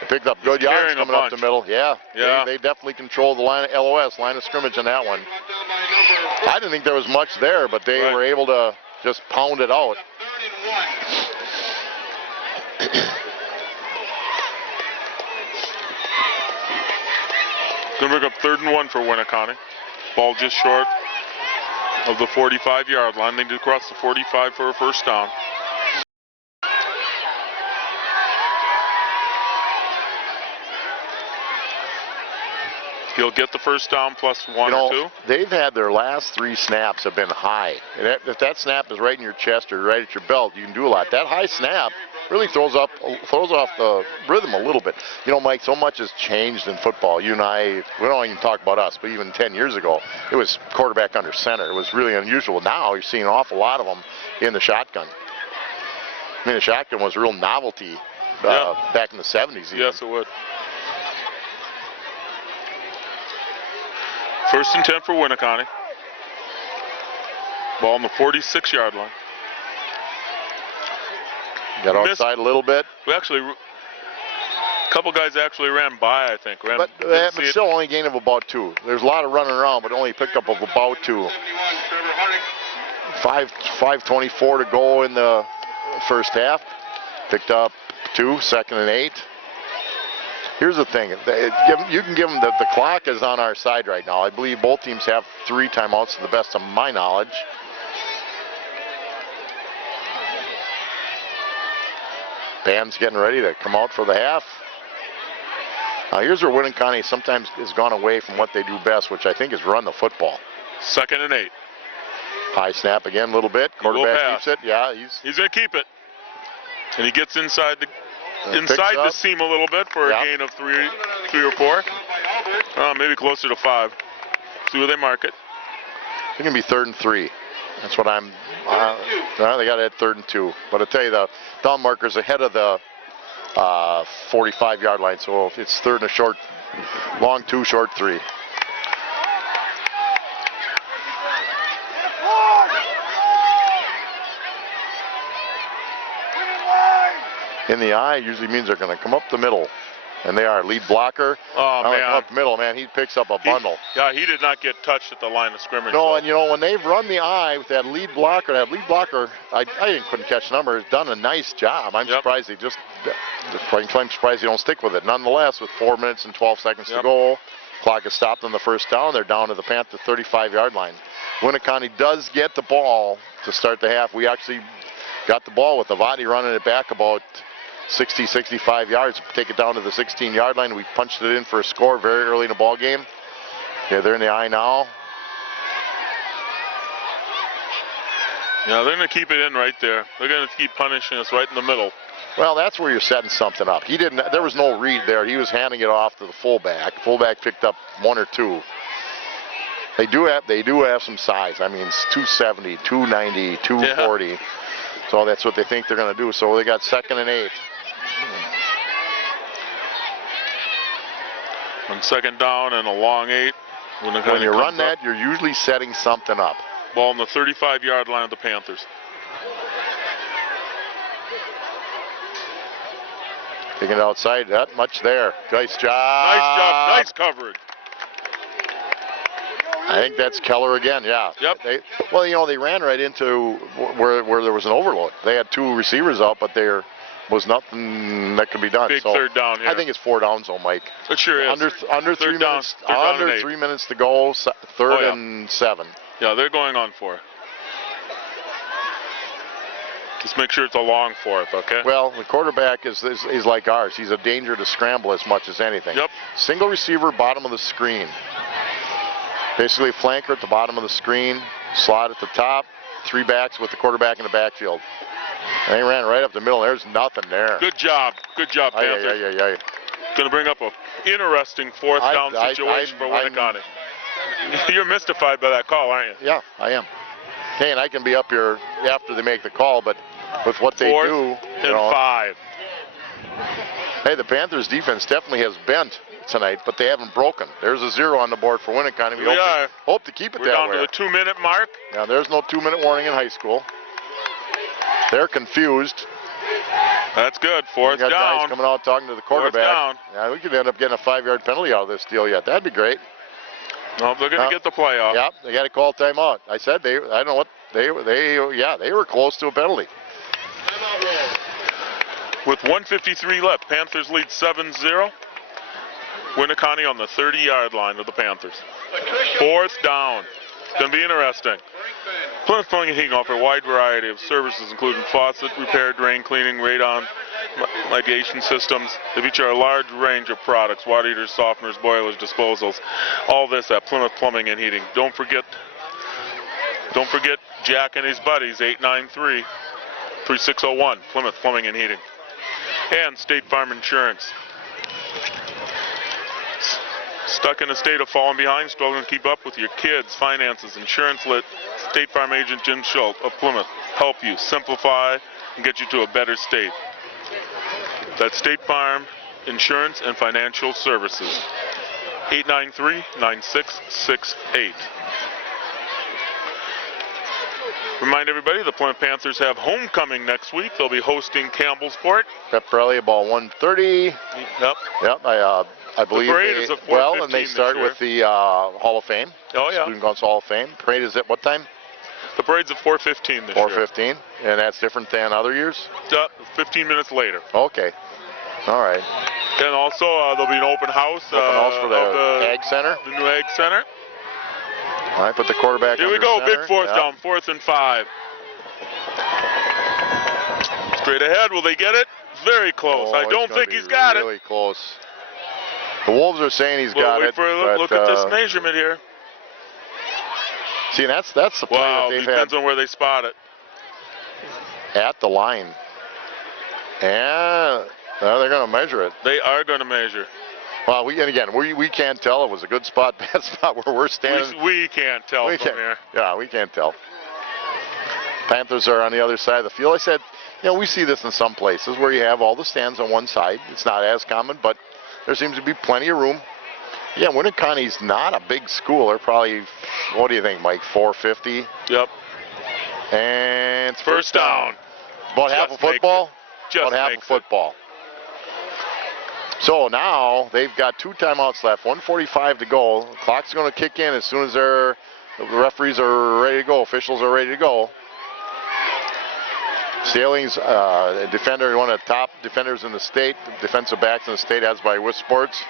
They picked up good yards carrying a coming up the bunch. middle. Yeah. Yeah. They definitely controlled the line, LOS, line of scrimmage on that one. down by number I didn't think there was much there, but they Right. were able to just pound it out. 3rd and 1. Gonna bring up 3rd and 1 for Winneconne. Ball just short of the 45-yard line. They need to cross the 45 for a first down. He'll get the first down plus 1 or 2. They've had their last 3 snaps have been high. And if that snap is right in your chest or right at your belt, you can do a lot. That high snap really throws off the rhythm a little bit. Mike, so much has changed in football. You and I, we don't even talk about us, but even 10 years ago, it was quarterback under center. It was really unusual. Now you're seeing an awful lot of them in the shotgun. I mean, the shotgun was a real novelty back in the 70s even. Yes, it would. 1st and 10 for Winneconne. Ball on the 46-yard line. Got Missed. outside a little bit. We actually, a couple guys actually ran by, I think. But still only gain of about 2. There's a lot of running around, but only picked up of about 2. 71, Trevor Hardick. 5:24 to go in the first half. Picked up 2, 2nd and 8. Here's the thing. You can give them the clock is on our side right now. I believe both teams have 3 timeouts to the best of my knowledge. Band's getting ready to come out for the half. Now here's where Winneconne sometimes has gone away from what they do best, which I think is run the football. 2nd and 8. High snap again a little bit. He will Quarterback pass. keeps it. Yeah, He's going to keep it. And he gets inside the picks up. seam a little bit for Yeah. a gain of 3 or 4. Down by Albert. Maybe closer to 5. See where they mark it. It's going to be 3rd and 3. That's what I'm. No, they got it at 3rd and 2. But I tell you, the down marker's ahead of the 45-yard line. So if it's 3rd and a short, long 2, short 3. In the eye usually means they're going to come up the middle. And they are. Lead blocker. Oh, man. Up the middle, man. He picks up a bundle. He did not get touched at the line of scrimmage. No, though. and you know, when they've run the eye with that lead blocker, I couldn't catch the number, has done a nice job. I'm surprised they I'm surprised they don't stick with it. Nonetheless, with 4 minutes and 12 seconds to go, clock is stopped on the first down. They're down to the Panther 35-yard line. Winneconne does get the ball to start the half. We actually got the ball with Avati running it back about 60, 65 yards, take it down to the 16-yard line. We punched it in for a score very early in the ball game. Yeah, they're in the eye now. Yeah, they're going to keep it in right there. They're going to keep punishing us right in the middle. Well, that's where you're setting something up. He didn't. There was no read there. He was handing it off to the fullback. Fullback picked up 1 or 2. They do have some size. I mean, it's 270, 290, 240. Yeah. So that's what they think they're going to do. So they got 2nd and 8. On 2nd down and a long 8. When you run that, you're usually setting something up. Ball on the 35-yard line of the Panthers. Taking it outside, that much there. Nice job. Nice job. Nice coverage. I think that's Keller again, yeah. Yep. They ran right into where there was an overload. They had 2 receivers out, but there was nothing that could be done. Big 3rd down here. I think it's 4 downs, though, Mike. It sure is. Under 3 minutes. Under 3 minutes to go. 3rd and 7. Yeah, they're going on 4. Just make sure it's a long 4th, okay? Well, the quarterback is like ours. He's a danger to scramble as much as anything. Yep. Single receiver, bottom of the screen. Basically, flanker at the bottom of the screen, slot at the top, 3 backs with the quarterback in the backfield. And they ran right up the middle. There's nothing there. Good job. Good job, Panthers. Going to bring up an interesting 4th down situation for Winneconne. You're mystified by that call, aren't you? Yeah, I am. Hey, and I can be up here after they make the call, but with what they do, 5. Hey, the Panthers defense definitely has bent tonight, but they haven't broken. There's a 0 on the board for Winneconne. We hope to keep it that way. We're down to the 2-minute mark. Now, there's no 2-minute warning in high school. They're confused. That's good. 4th down. Guys coming out talking to the quarterback. 4th down. Yeah, we could end up getting a 5-yard penalty out of this deal yet. That'd be great. No, they're going to get the play off. Yeah, they got to call timeout. I said I don't know what they were close to a penalty. With 1:53 left, Panthers lead 7-0. Winneconne on the 30-yard line of the Panthers. 4th down. It's going to be interesting. Plymouth Plumbing and Heating offer a wide variety of services, including faucet repair, drain cleaning, radon, ligation systems. They feature a large range of products: water heaters, softeners, boilers, disposals. All this at Plymouth Plumbing and Heating. Don't forget Jack and his buddies. 893-3601. Plymouth Plumbing and Heating. And State Farm Insurance. Stuck in a state of falling behind, struggling to keep up with your kids' finances, insurance? Let State Farm agent Jim Schultz of Plymouth help you simplify and get you to a better state. That's State Farm Insurance and Financial Services. 893-9668. Remind everybody, the Plymouth Panthers have homecoming next week. They'll be hosting Campbellsport. Pep rally about 1:30. Yep. I believe the parade is at 4:15 and they start with the Hall of Fame. Oh, yeah. Student Council Hall of Fame. Parade is at what time? The parade's at 4:15 this year. 4:15, and that's different than other years? 15 minutes later. Okay. All right. And also, there'll be an open house. For the Ag Center? The new Ag Center. All right, put the quarterback Here we go, center. big 4th down, 4th and 5. Straight ahead, will they get it? Very close. I don't think he's got it. Really close. The Wolves are saying he's got it. Look at this measurement here. See, that's the play that they've depends on where they spot it. At the line. And they're going to measure it. They are going to measure. Well, we can't tell. It was a good spot, bad spot where we're standing. We can't tell We from can't. here. Yeah, we can't tell. Panthers are on the other side of the field. I said, we see this in some places where you have all the stands on one side. It's not as common, but there seems to be plenty of room. Yeah, Winnicotte's not a big school. They're probably, what do you think, Mike, 450? Yep. And it's First down. About half Just of football? Just About half of makes it. football. So now they've got 2 timeouts left, 1:45 to go. The clock's going to kick in as soon as the referees are ready to go, officials are ready to go. Staling's a defender, one of the top defenders in the state, defensive backs in the state, as by Wisp Sports.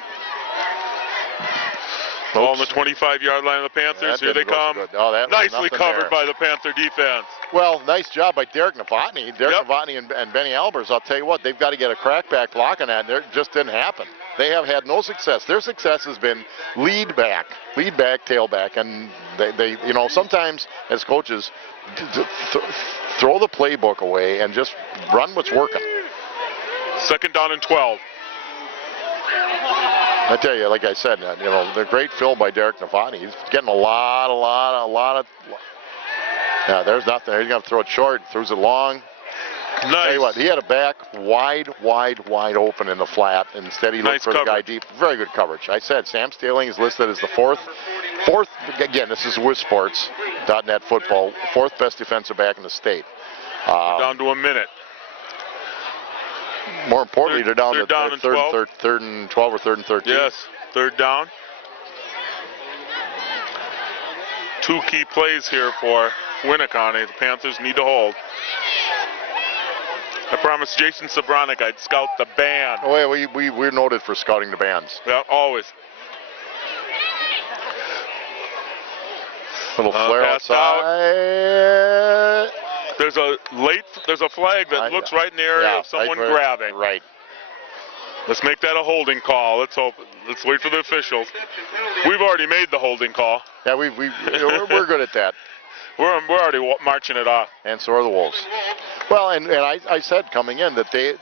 Ball on the 25-yard line of the Panthers. That Here they didn't go so come. good. Oh, that was Nicely nothing covered there. by the Panther defense. Well, nice job by Derek Novotny. Yep. Novotny and Benny Albers. I'll tell you what, they've got to get a crackback block on that. It just didn't happen. They have had no success. Their success has been lead back, tailback, and they sometimes as coaches throw the playbook away and just run what's working. Second down and 12. I tell you, like I said, the great fill by Derek Novotny. He's getting a lot of. Yeah, there's nothing. He's going to throw it short, throws it long. Nice. Tell you what, he had a back wide open in the flat. Instead, he looked Nice for the guy coverage. deep. Very good coverage. I said Sam Staling is listed as the fourth. Again, this is WisSports.net football. 4th best defensive back in the state. Down to a minute. More importantly, they're down They're to down and third 12. and 12 or 3rd and 13. Yes. Third down. 2 key plays here for Winnicott. The Panthers need to hold. I promised Jason Sobronic I'd scout the band. Oh, yeah, we're noted for scouting the bands. Yeah, always. Little flare Passed outside. There's a flag that looks right in the area of someone grabbing. Right. Let's make that a holding call. Let's wait for the officials. We've already made the holding call. Yeah, we're good at that. We're already marching it off. And so are the Wolves. Well, and I said coming in that they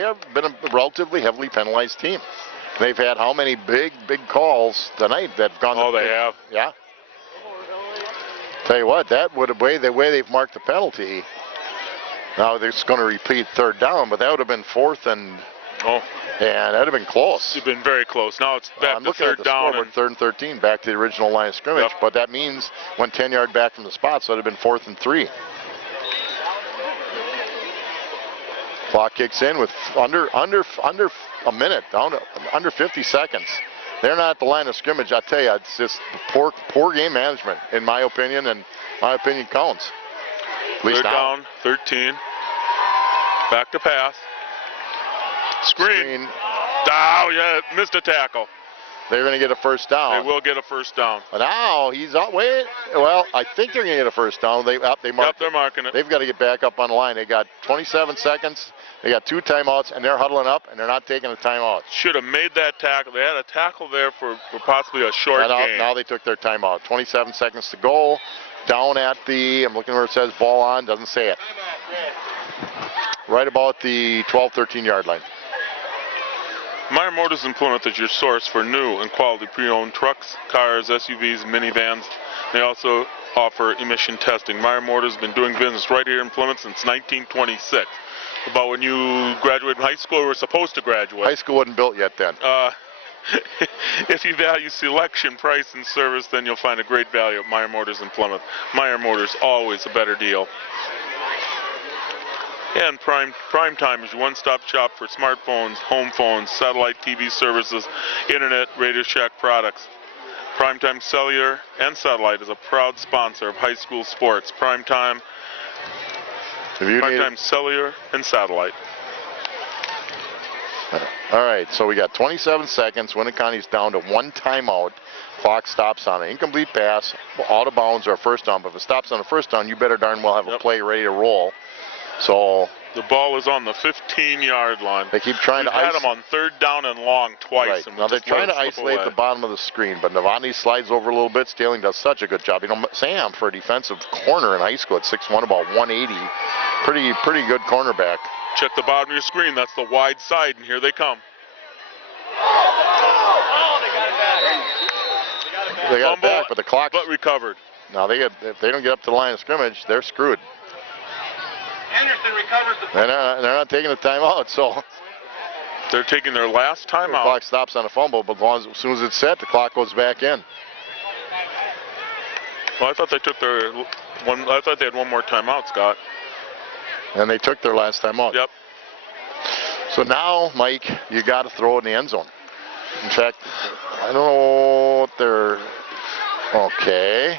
have been a relatively heavily penalized team. They've had how many big calls tonight that have gone. Oh, they have. Yeah. Tell you what, the way they've marked the penalty. Now it's going to repeat 3rd down, but that would have been 4th and that would have been close. It's been very close. Now it's back I'm to looking at 3rd the down. scoreboard, 3rd and 13, back to the original line of scrimmage. Yep. But that means when 10 yard back from the spot, so it would have been 4th and 3. Clock kicks in with under a minute, down to under 50 seconds. They're not at the line of scrimmage. I tell you, it's just poor game management, in my opinion, and my opinion counts. At least 3rd now. down, 13. Back to pass. Screen. Oh, yeah, missed a tackle. They're going to get a first down. They will get a first down. Now he's out. Wait. Well, I think they're going to get a first down. They mark They're marking it. They've got to get back up on the line. They got 27 seconds. They got 2 timeouts, and they're huddling up, and they're not taking a timeout. Should have made that tackle. They had a tackle there for possibly a short game. Now they took their timeout. 27 seconds to go. Down at I'm looking where it says ball on. Doesn't say it. Right about the 12, 13 yard line. Meyer Motors in Plymouth is your source for new and quality pre-owned trucks, cars, SUVs, minivans. They also offer emission testing. Meyer Motors has been doing business right here in Plymouth since 1926. About when you graduated from high school or were supposed to graduate. High school wasn't built yet then. If you value selection, price, and service, then you'll find a great value at Meyer Motors in Plymouth. Meyer Motors, always a better deal. And Prime Time is your one-stop shop for smartphones, home phones, satellite TV services, internet, Radio Shack products. Primetime Cellular and Satellite is a proud sponsor of high school sports. Primetime Cellular and Satellite. All right, so we got 27 seconds. Winnicotte's down to 1 timeout. Clock stops on an incomplete pass, out of bounds or first down. But if it stops on a first down, you better darn well have a play ready to roll. So the ball is on the 15-yard line. They keep trying We've to had them on 3rd down and long twice. Right. And Now they're trying to isolate the bottom of the screen, but Novotny slides over a little bit. Staling does such a good job. Sam, for a defensive corner in high school at 6'1", about 180, pretty good cornerback. Check the bottom of your screen. That's the wide side, and here they come. They got it Fumble, back, but the clock. but recovered. Now if they don't get up to the line of scrimmage, they're screwed. Anderson recovers the They're not taking the timeout, so They're taking their last the timeout. clock stops on a fumble. But as soon as it's set, the clock goes back in. Well, I thought they took their one. I thought they had one more timeout, Scott. And they took their last timeout. Yep. So now, Mike, you got to throw it in the end zone. In fact, I don't know what they're. Okay.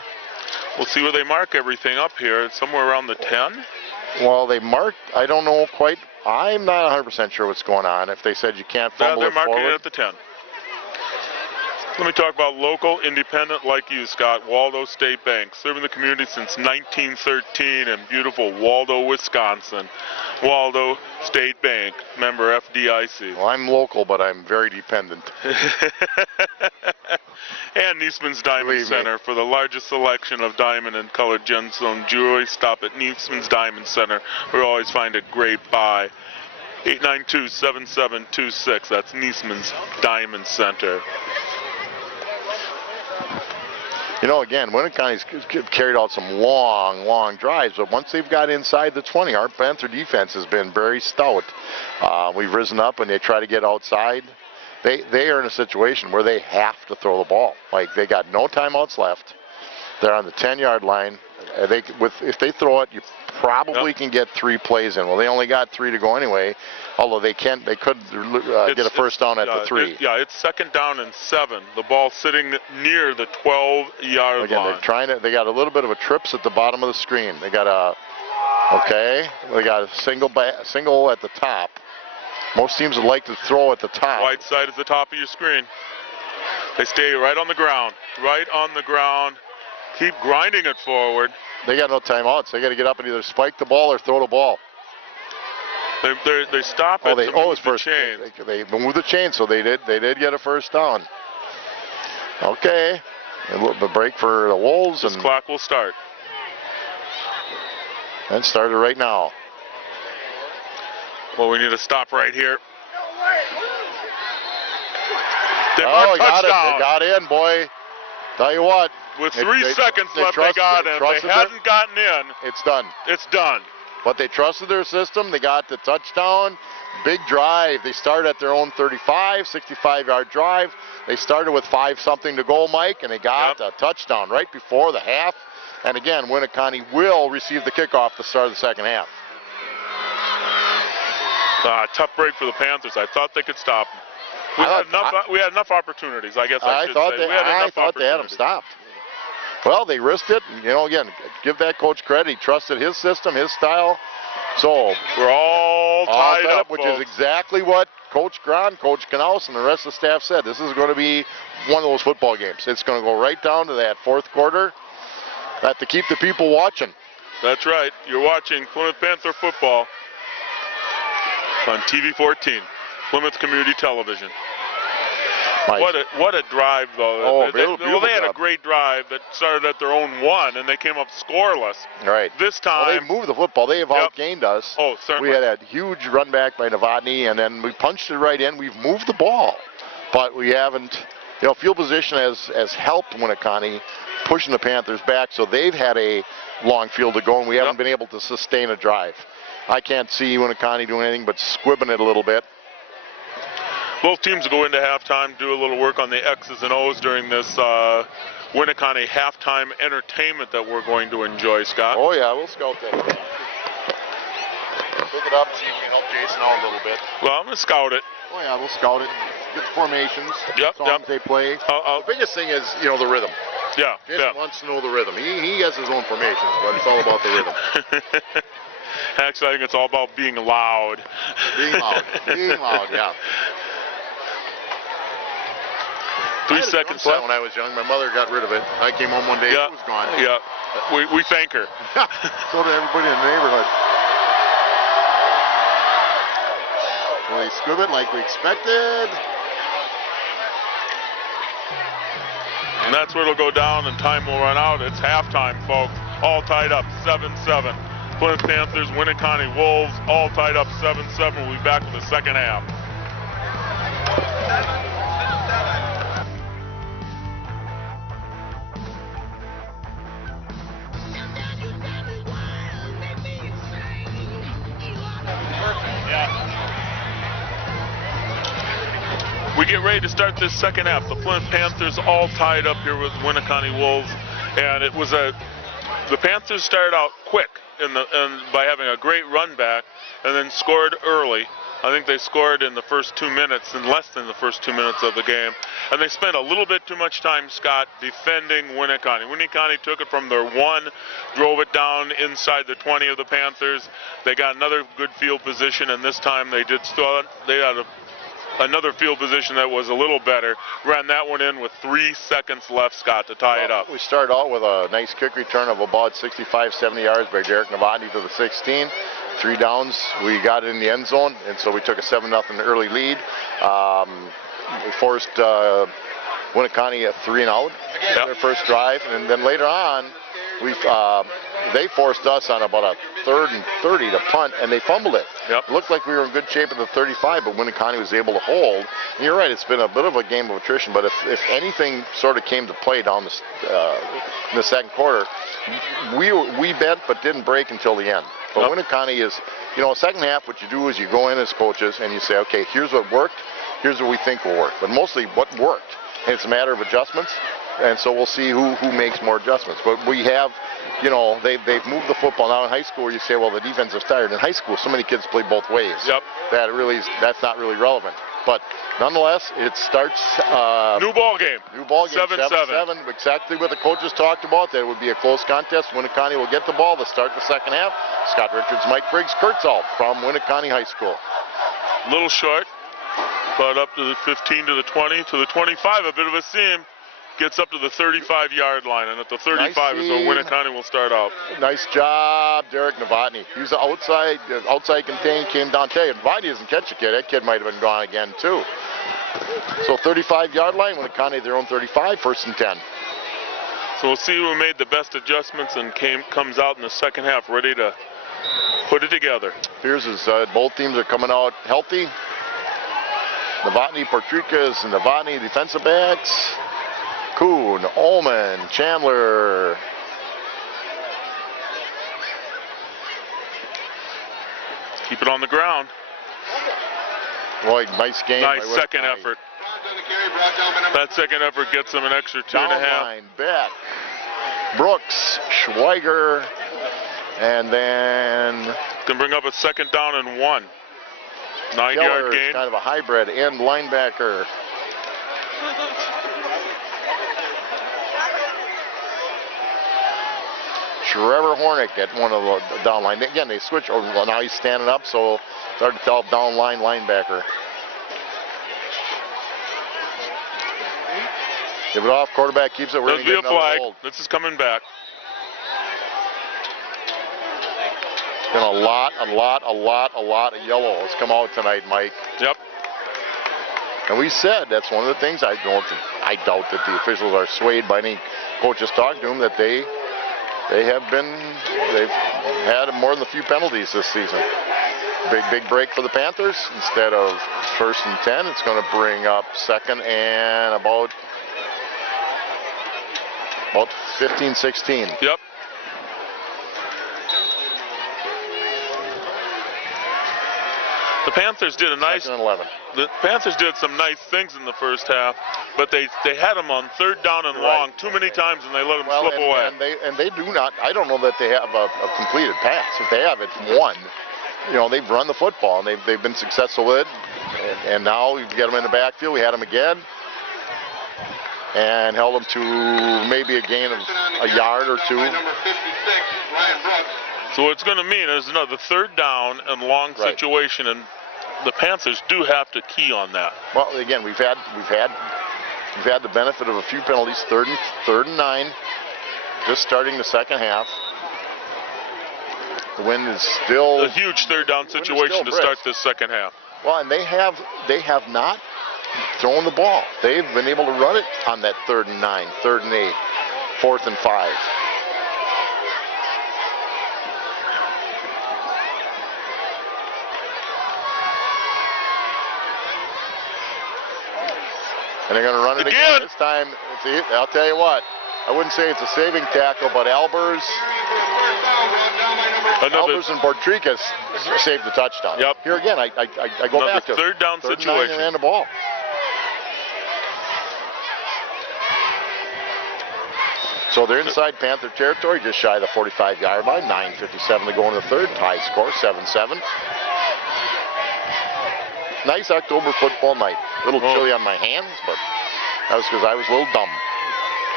We'll see where they mark everything up here. It's somewhere around the 10. Well, they marked. I don't know quite. I'm not 100% sure what's going on. If they said you can't Yeah, fumble they're it marking forward. it at the 10. Let me talk about local, independent like you, Scott. Waldo State Bank, serving the community since 1913 in beautiful Waldo, Wisconsin. Waldo State Bank, member FDIC. Well, I'm local, but I'm very dependent. And Niesman's Diamond Believe me. Center for the largest selection of diamond and colored gemstone jewelry. Stop at Niesman's Diamond Center. We'll always find a great buy. 892-7726. That's Niesman's Diamond Center. You know, again, Winnicotting's carried out some long drives, but once they've got inside the 20, our Panther defense has been very stout. We've risen up and they try to get outside. They are in a situation where they have to throw the ball. Like, they got no timeouts left. They're on the 10-yard line. If they throw it, you probably can get 3 plays in. Well, they only got 3 to go anyway, although they could get a first down at the 3. It's second down and 7. The ball sitting near the 12-yard Again, line. they're trying to. They got a little bit of a trips at the bottom of the screen. They got a single at the top. Most teams would like to throw at the top. Right side is the top of your screen. They stay right on the ground. Right on the ground. Keep grinding it forward. They got no timeouts. They got to get up and either spike the ball or throw the ball. They stop it to move the chain. They moved the chain, so they did get a first down. Okay, the break for the Wolves, This and clock will start. that started right now. Well, we need to stop right here. They Oh, marked they got it. touchdown. They got in, boy. Tell you what, With They- 3 they- seconds they left, trust- they got they it. If trusted they their- hadn't gotten in, it's done. it's done. But they trusted their system. They got the touchdown. Big drive. They started at their own 35, 65-yard drive. They started with 5-something to go, Mike, and they got a touchdown right before the half. And again, Winnicotting will receive the kickoff to start of the second half. Tough break for the Panthers. I thought they could stop them. We had enough opportunities, I guess I should thought say. they, We had I enough thought they had them opportunities. stopped. Well, they risked it. And, again, give that coach credit. He trusted his system, his style. So We're all tied set up, which folks. is exactly what Coach Gron, Coach Knaus, and the rest of the staff said. This is going to be one of those football games. It's going to go right down to that fourth quarter. That to keep the people watching. That's right. You're watching Plymouth Panther football on TV 14, Plymouth Community Television. Mike. What a drive, though. Oh, they beautiful had a job. great drive that started at their own 1, and they came up scoreless. Right. This Well, time, they moved the football. They have outgained us. Oh, certainly. We had a huge run back by Novotny, and then we punched it right in. We've moved the ball, but we haven't. Field position has helped Winnicotting pushing the Panthers back, so they've had a long field to go, and we haven't been able to sustain a drive. I can't see Winnicotting doing anything but squibbing it a little bit. both teams will go into halftime, do a little work on the X's and O's during this Winnicotting halftime entertainment that we're going to enjoy, Scott. Oh yeah, we'll scout that. Pick it up, see if we can help Jason out a little bit. Well, I'm going to scout it. Oh yeah, we'll scout it. Get the formations, songs they play. I'll- The biggest thing is, the rhythm. yeah, Jason yeah. wants to know the rhythm. He has his own formations, but it's all about the rhythm. Actually, I think it's all about being loud. Being loud, yeah. 3 I had a seconds drum set left. when I was young. My mother got rid of it. I came home one day, Yeah, it was gone. yeah. We thank her. So did everybody in the neighborhood. Well, they squib it like we expected. And that's where it'll go down and time will run out. It's halftime, folks. All tied up, 7-7. Plymouth Panthers, Winnicotting Wolves, all tied up 7-7. We'll be back with the second half. get ready to start this second half. The Flint Panthers all tied up here with Winneconne Wolves, and it was the Panthers started out quick and by having a great run back, and then scored early. I think they scored in the first 2 minutes, in less than the first 2 minutes of the game. And they spent a little bit too much time, Scott, defending Winneconne. Winneconne took it from their 1, drove it down inside the 20 of the Panthers. They got another good field position, and this time they had another field position that was a little better. Ran that one in with 3 seconds left, Scott, to tie it up. We started out with a nice kick return of about 65, 70 yards by Derek Novotny to the 16. 3 downs, we got it in the end zone, and so we took a 7-0 early lead. We forced Winneconne a 3-and-out their first drive, and then later on, they forced us on about a 3rd and 30 to punt, and they fumbled it. Yep. It looked like we were in good shape at the 35, but Winneconne was able to hold. And you're right, it's been a bit of a game of attrition, but if anything sort of came to play down in the second quarter, we bent but didn't break until the end. But Winneconne is, second half, what you do is you go in as coaches and you say, okay, here's what worked, here's what we think will work. But mostly what worked. And it's a matter of adjustments. And so we'll see who makes more adjustments. But we have, they've moved the football. Now in high school, you say, well, the defense is tired. In high school, so many kids play both ways. Yep. That's not really relevant. But nonetheless, it starts. New ball game. 7-7. Exactly what the coaches talked about, that it would be a close contest. Winneconne will get the ball to start the second half. Scott Richards, Mike Briggs, Kurtzall from Winneconne High School. Little short, but up to the 15, to the 20, to the 25, a bit of a seam. Gets up to the 35-yard line, and at the 35 is where Winneconne will start out. Nice job, Derek Novotny. He was outside contained, came down. Tell you, Novotny doesn't catch a kid. That kid might have been gone again, too. So 35-yard line, Winneconne their own 35, 1st and 10. So we'll see who made the best adjustments and comes out in the second half ready to put it together. Appears as both teams are coming out healthy. Novotny, Portricas, and Novotny defensive backs. Kuhn, Ullman, Chandler. Keep it on the ground. Boy, nice game. Nice second effort. That second effort gets them an extra 2.5. Line, Beck, Brooks, Schweiger, and then can bring up a 2nd down and 1. 9-yard gain. Kind of a hybrid end linebacker. Trevor Hornick at one of the down line. Again, they switch. Well, now he's standing up, so it's hard to tell down line linebacker. Give it off. Quarterback keeps it. There's be a flag. This is coming back. Been a lot of yellow has come out tonight, Mike. Yep. And we said that's one of the things I doubt that the officials are swayed by any coaches talking to them, that they've had more than a few penalties this season. Big break for the Panthers. Instead of 1st and 10, it's going to bring up 2nd and about 15, 16. Yep. The Panthers did The Panthers did some nice things in the first half, but they had them on 3rd down and long too many times, and they let them slip away. And they do not. I don't know that they have a completed pass. If they have, it's one. They've run the football and they've been successful with it. And now we get them in the backfield. We had them again, and held them to maybe a gain of a yard or 2. So what it's going to mean is another 3rd down and long situation, and the Panthers do have to key on that. Well, again, we've had the benefit of a few penalties. 3rd and 9, just starting the second half. The wind is still a huge 3rd down situation to start this second half. Well, and they have not thrown the ball. They've been able to run it on that 3rd and 9, 3rd and 8, 4th and 5. And they're going to run it again. This time, I'll tell you what, I wouldn't say it's a saving tackle, but Albers and Portricas saved the touchdown. Yep. Here again, I go back to 3rd down 3rd situation. And the ball. So they're inside Panther territory, just shy of the 45-yard line. 9:57 to go in the third. Tie score, 7-7. Nice October football night. A little chilly on my hands, but that was because I was a little dumb.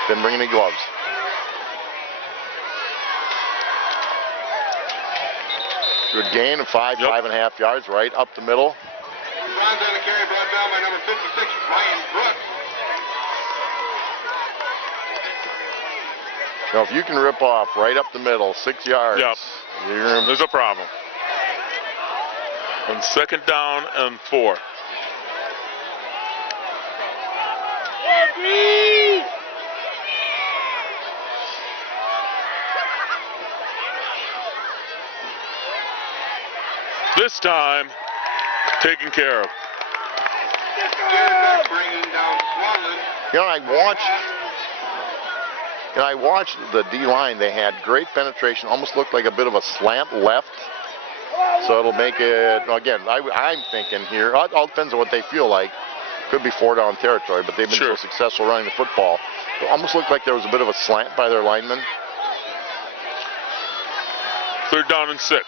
Didn't bring any gloves. Good gain of 5.5 yards, right up the middle. Runs on the carry brought down by number 56, Ryan Brooks. Now, if you can rip off right up the middle, 6 yards, Yep. you're There's a problem. On 2nd down and 4. This time, taken care of. Bringing down Swanland. You know, I watched the D-line. They had great penetration, almost looked like a bit of a slant left. So it'll make it, again, I'm thinking here, all depends on what they feel like. Could be 4-down territory, but they've been so successful running the football. It almost looked like there was a bit of a slant by their linemen. 3rd down and 6.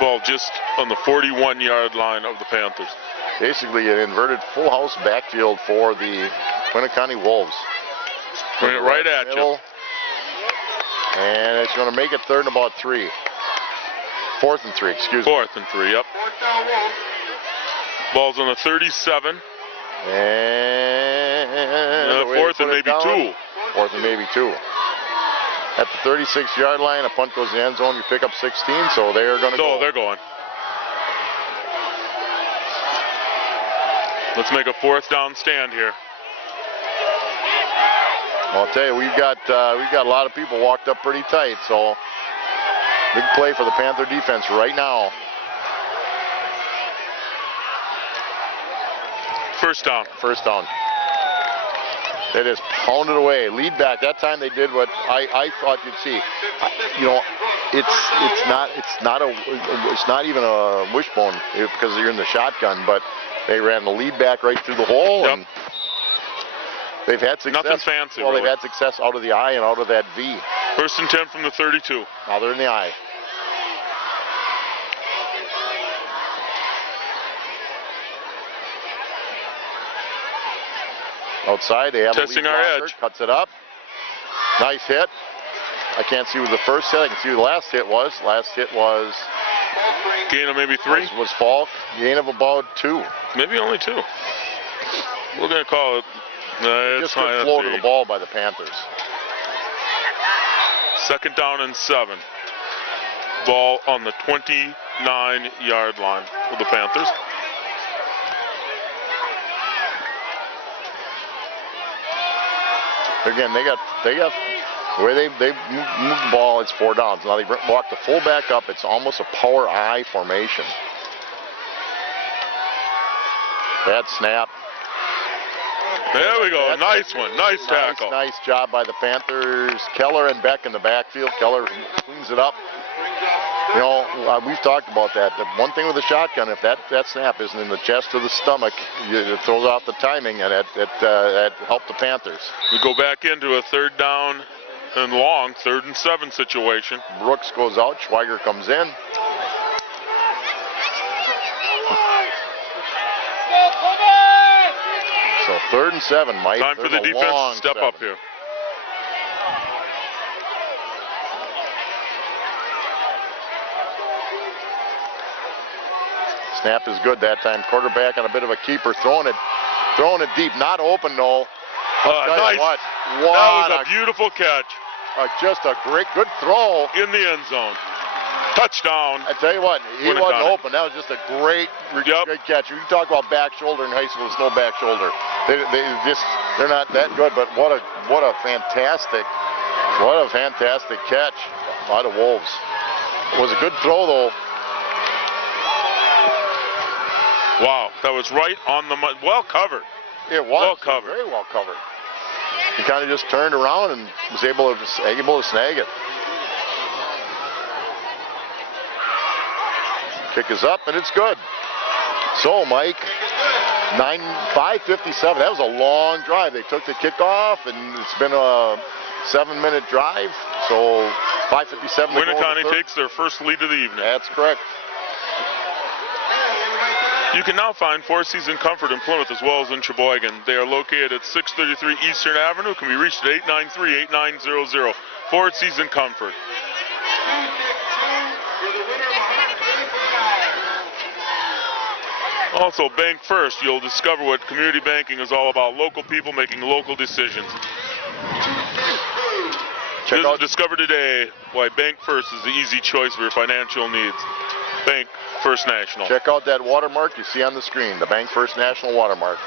Ball just on the 41-yard line of the Panthers. Basically an inverted full house backfield for the Winneconne Wolves. Bring it right at you. And it's going to make it 3rd and about 3. 4th and 3, excuse me. 4th and 3, yep. 4th down Wolves. Ball's on the 37. And 4th and maybe 2. 4th and maybe 2. At the 36-yard line, a punt goes in the end zone. You pick up 16, so they are going to go. Oh, they're going. Let's make a 4th down stand here. I'll tell you, we've got a lot of people walked up pretty tight, so big play for the Panther defense right now. 1st down. 1st down. They just pounded away. Lead back. That time they did what I thought you'd see. You know, it's not even a wishbone because you're in the shotgun, but they ran the lead back right through the hole, and they've had success. Nothing fancy. Well, really. they've had success out of the eye and out of that V. 1st and 10 from the 32. Now they're in the eye. Outside, they have Testing a lead our blocker, edge. cuts it up. Nice hit. I can't see who the first hit. I can see who the last hit was. Last hit was Gain of maybe 3. was Falk. Gain of about 2. Maybe only 2. We're going to call it. Just good flow to the ball by the Panthers. 2nd down and 7. Ball on the 29-yard line for the Panthers. Again, they got the way they moved the ball. It's 4 downs. Now they walk the fullback up. It's almost a power I formation. Bad snap. There we go. Nice one. Nice tackle. Nice job by the Panthers. Keller and Beck in the backfield. Keller cleans it up. You know, we've talked about that. The one thing with the shotgun, if that snap isn't in the chest or the stomach, it throws off the timing, and it helped the Panthers. We go back into a 3rd down and long, 3rd and 7 situation. Brooks goes out. Schweiger comes in. So 3rd and 7, Mike. Time for the defense to step up here. Snap is good that time. Quarterback on a bit of a keeper, throwing it deep, not open though. Nice. What That was a beautiful catch just a good throw in the end zone. Touchdown. I tell you what, he Would've wasn't done it. open. That was just a great catch. You can talk about back shoulder in high school. There's no back shoulder. They're not that good. But what a fantastic catch by the Wolves. It was a good throw though. Wow, that was right on the money. Well covered. It was Well covered. very well covered. He kind of just turned around and was able to snag it. Kick is up and it's good. So, Mike, 5:57. That was a long drive. They took the kickoff, and it's been a 7-minute drive. So 5:57. Winneconne takes their first lead of the evening. That's correct. You can now find Four Seasons Comfort in Plymouth as well as in Sheboygan. They are located at 633 Eastern Avenue. Can be reached at 893-8900. Four Seasons Comfort. Also, Bank First. You'll discover what community banking is all about. Local people making local decisions. Discover today why Bank First is the easy choice for your financial needs. Bank First National. Check out that watermark you see on the screen, the Bank First National watermark.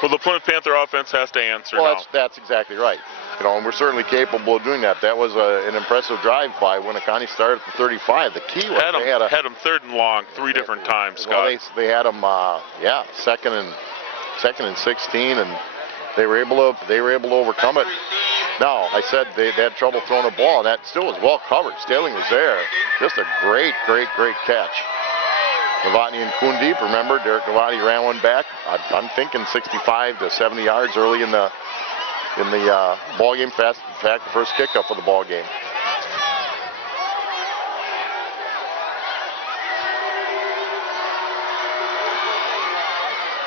Well, the Plymouth Panther offense has to answer now. Well, that's exactly right. You know, and we're certainly capable of doing that. That was an impressive drive by Winneconne. Started at the 35. The key was had him third and long 3 different times, Scott. Well, they had him, second and 16, and they were able to overcome it. Now, I said they had trouble throwing a ball, and that still was well covered. Staling was there. Just a great catch. Novotny and Kuhn deep. Remember, Derek Novotny ran one back. I'm thinking 65 to 70 yards early in the ball game. In fact, the first kickoff of the ball game.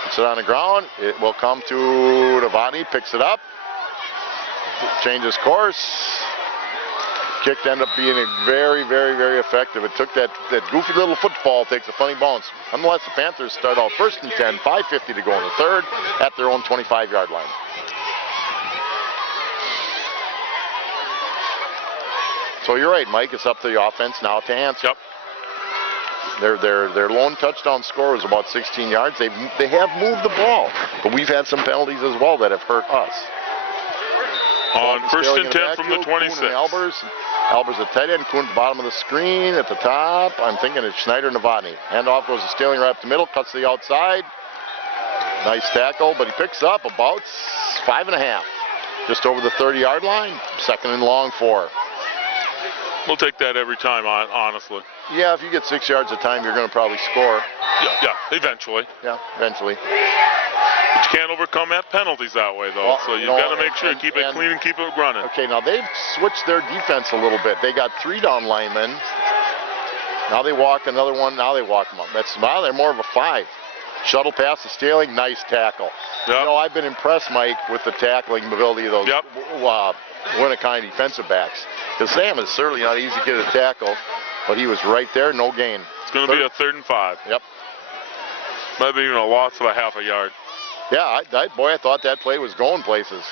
Puts it on the ground. It will come to Novotny. Picks it up. Changes course. Kick ended up being very effective. It took that goofy little football, takes a funny bounce. Nonetheless, the Panthers start out first and 10, 5:50 to go in the third at their own 25-yard line. So you're right, Mike. It's up to the offense now to answer. Yep. Their lone touchdown score was about 16 yards. They have moved the ball, but we've had some penalties as well that have hurt us. On first and 10 from the 26. Albers at tight end. Kuhn at the bottom of the screen. At the top, I'm thinking it's Schneider Novotny. Handoff goes to Staling right up the middle. Cuts to the outside. Nice tackle, but he picks up about 5.5. Just over the 30-yard line. Second and long 4. We'll take that every time, honestly. Yeah, if you get 6 yards a time, you're going to probably score. Yeah, eventually. Yeah, eventually. But you can't overcome that penalties that way, though. Well, so you've got to make sure you keep it clean and keep it running. Okay, now they've switched their defense a little bit. They got 3 down linemen. Now they walk another one. Now they walk them up. Now they're more of a 5. Shuttle pass to Staling. Nice tackle. Yep. You know, I've been impressed, Mike, with the tackling ability of those Winneconne defensive backs. Because Sam is certainly not easy to get a tackle, but he was right there, no gain. It's going to be a 3rd and 5. Yep. Might be even a loss of a half a yard. Yeah, I thought that play was going places.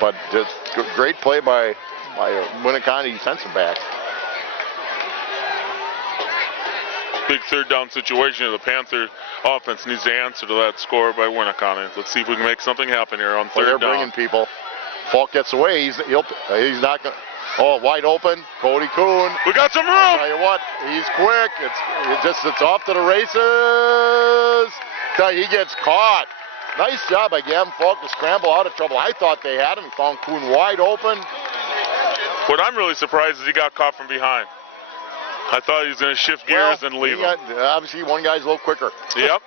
But just great play by a Winneconne defensive back. Big 3rd down situation. The Panther offense needs to answer to that score by Winneconne. Let's see if we can make something happen here on 3rd down. They're bringing people. Falk gets away. He's not going to. Oh, wide open. Cody Kuhn. We got some room. I'll tell you what, he's quick. It's off to the races. He gets caught. Nice job by Gavin Falk to scramble out of trouble. I thought they had him. He found Kuhn wide open. What I'm really surprised is he got caught from behind. I thought he was going to shift gears and leave him. Obviously, one guy's a little quicker. Yep.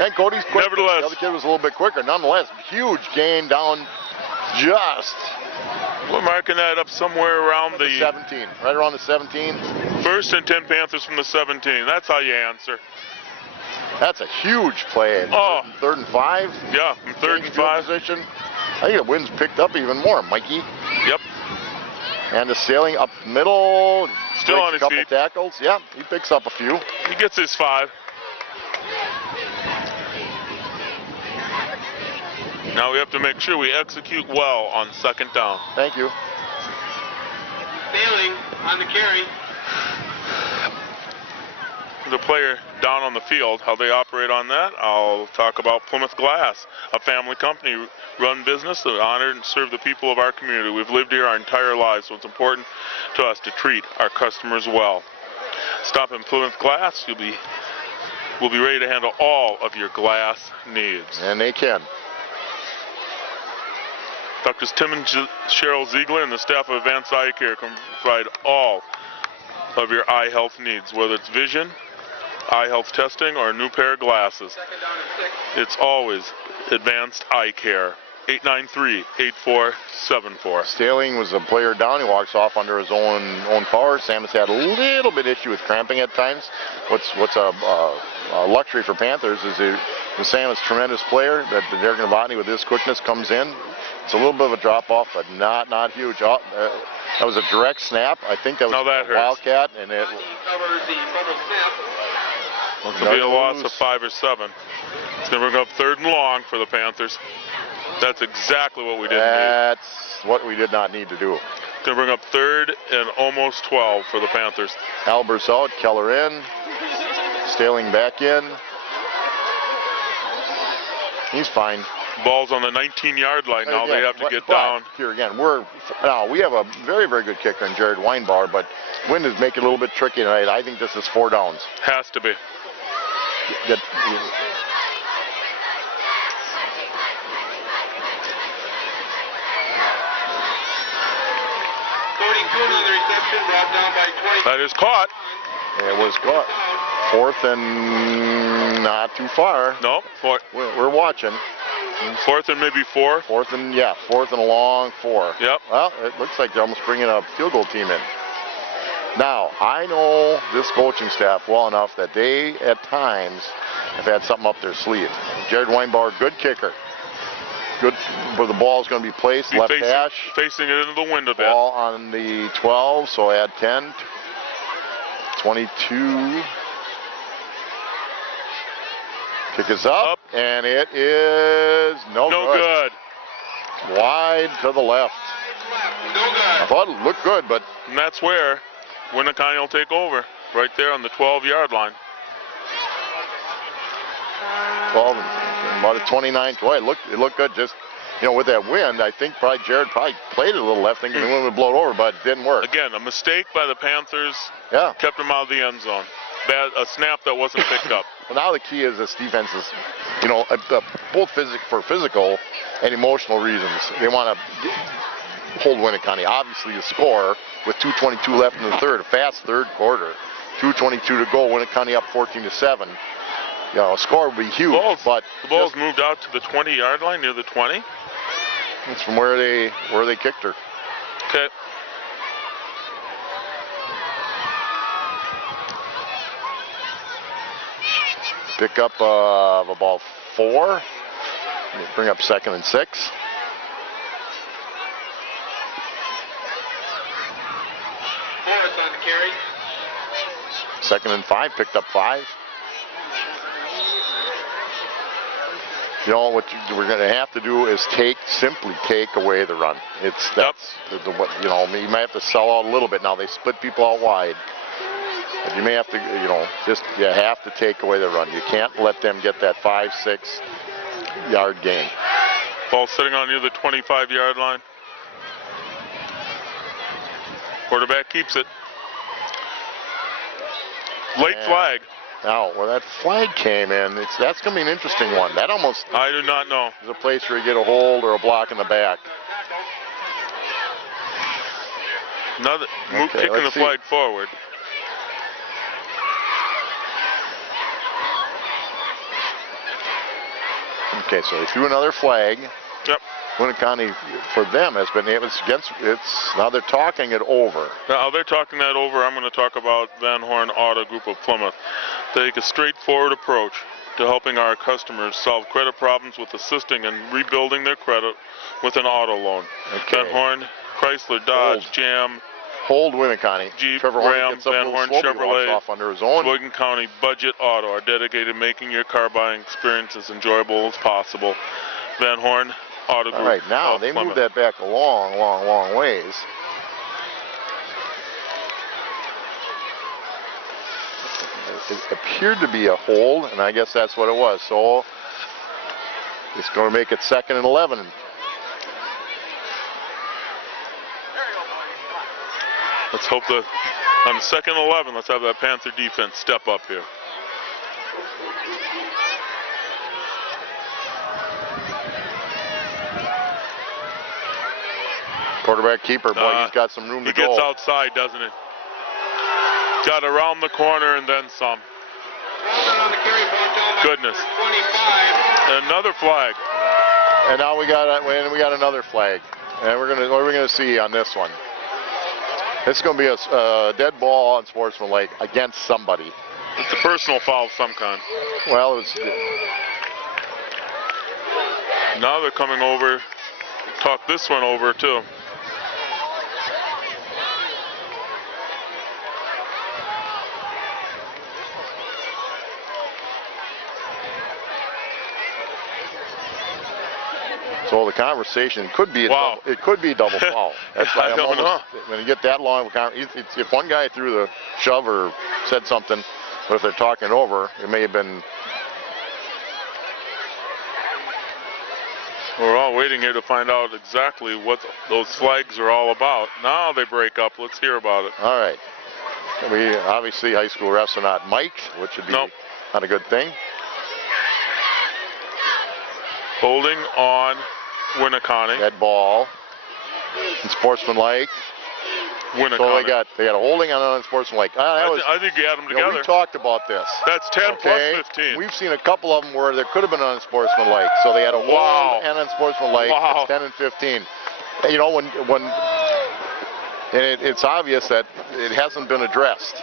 And Cody's quick. Nevertheless. The other kid was a little bit quicker. Nonetheless, huge gain down just. We're marking that up somewhere around the 17. Right around the 17. 1st and 10 Panthers from the 17. That's how you answer. That's a huge play. Oh. 3rd and 5. Yeah, from 3rd and 5. Position. I think the wind's picked up even more, Mikey. Yep. And the Staling up middle. Still on his couple feet. Tackles. Yeah, he picks up a few. He gets his 5. Now we have to make sure we execute well on 2nd down. Thank you. Staling on the carry. The player down on the field, how they operate on that, I'll talk about Plymouth Glass, a family company run business that honor and serve the people of our community. We've lived here our entire lives, so it's important to us to treat our customers well. Stop in Plymouth Glass. We'll be ready to handle all of your glass needs. And they can. Doctors Tim and Cheryl Ziegler and the staff of Advanced Eye Care can provide all of your eye health needs, whether it's vision, eye health testing, or a new pair of glasses. It's always Advanced Eye Care. 893-8474. Staling was a player down. He walks off under his own power. Sam has had a little bit issue with cramping at times. What's a luxury for Panthers is Sam is a tremendous player. That Derek Novotny with his quickness comes in. It's a little bit of a drop off, but not huge. That was a direct snap. I think that was Now that a hurts. wildcat, and it It's going to be a loss of 5 or 7. It's going to bring up 3rd and long for the Panthers. That's exactly what we didn't need. That's what we did not need to do. It's going to bring up 3rd and almost 12 for the Panthers. Albers out, Keller in, Staling back in. He's fine. Ball's on the 19-yard line now. Again, They have to but- get but down. Here again, we have a very, very good kicker in Jared Weinbauer, but wind is making it a little bit tricky tonight. I think this is 4 downs. Has to be. Get, That is caught. it was caught. 4th and not too far. No, We're watching. 4th and maybe 4. 4th and a long 4. Yep. Well, it looks like they're almost bringing a field goal team in. Now, I know this coaching staff well enough that they, at times, have had something up their sleeve. Jared Weinbauer, good kicker. Good where the ball is going to be placed, left hash. Facing it into the wind a bit. Ball on the 12, so add 10. 22. Kick is up, and it is no good. Wide to the left. I thought it looked good, but And that's where Winneconne will take over. Right there on the 12-yard line. 12, about a 29. Boy, it looked good. Just, with that wind, I think Jared played it a little left, thinking the wind would blow it over, but it didn't work. Again, a mistake by the Panthers Yeah. kept him out of the end zone. A snap that wasn't picked up. Well, now the key is this defense is, both for physical and emotional reasons. They want to hold Winneconne. Obviously, the score with 2:22 left in the third, a fast third quarter. 2:22 to go. Winneconne up 14-7. A score would be huge, but The ball's moved out to the 20-yard line near the 20. it's from where they kicked her. Okay. Pick up of about 4. Bring up 2nd and 6. On the carry. 2nd and 5. Picked up 5. What we're going to have to do is simply take away the run. That's what you might have to sell out a little bit now. They split people out wide. But you may have to, you have to take away the run. You can't let them get that 5-6 yard gain. Ball sitting on near the 25-yard line. Quarterback keeps it. Late flag. Now, where that flag came in, that's going to be an interesting one. That almost I do not know. is a place where you get a hold or a block in the back. Another Okay, kicking the let's see. flag forward. Okay, so they threw another flag. Yep. Winneconne, for them, has been now they're talking it over. Now they're talking that over. I'm going to talk about Van Horn Auto Group of Plymouth. They take a straightforward approach to helping our customers solve credit problems with assisting and rebuilding their credit with an auto loan. Okay. Van Horn, Chrysler, Dodge, Hold. Jam, Hold Winneconne. Jeep, Trevor Horn Ram, gets up Van a Horn, little slowly, Chevrolet, walks off under his own. Sheboygan County Budget Auto are dedicated to making your car buying experience as enjoyable as possible. Van Horn Auto Group All right, now of they Plymouth. moved that back a long ways. It appeared to be a hold, and I guess that's what it was. So it's going to make it 2nd and 11. Let's hope that on 2nd and 11, let's have that Panther defense step up here. Quarterback keeper, boy, he's got some room He to go. gets outside, doesn't he? Got around the corner and then some. Goodness. Another flag. And now we got another flag. And what are we gonna see on this one? It's gonna be a dead ball on Sportsmanlake against somebody. It's a personal foul of some kind. Well, it was. Now they're coming over. Talk this one over too. So the conversation could be Wow. it could be a double foul. That's why I I'm don't know. almost when you get that long. If one guy threw the shove or said something, but if they're talking it over, it may have been. We're all waiting here to find out exactly what those flags are all about. Now they break up. Let's hear about it. All right. We obviously high school refs are not mic'd, which would be Nope. not a good thing. Holding on Winneconne. Dead ball. And Sportsmanlike. So Winneconne. they got a holding on Sportsmanlike. I think you had them You know, together. we talked about this. That's 10 Okay? plus 15. We've seen a couple of them where there could have been unsportsmanlike. So they had a Wow. hold and unsportsmanlike. Wow. It's 10 and 15. And, you know, when and it's obvious that it hasn't been addressed.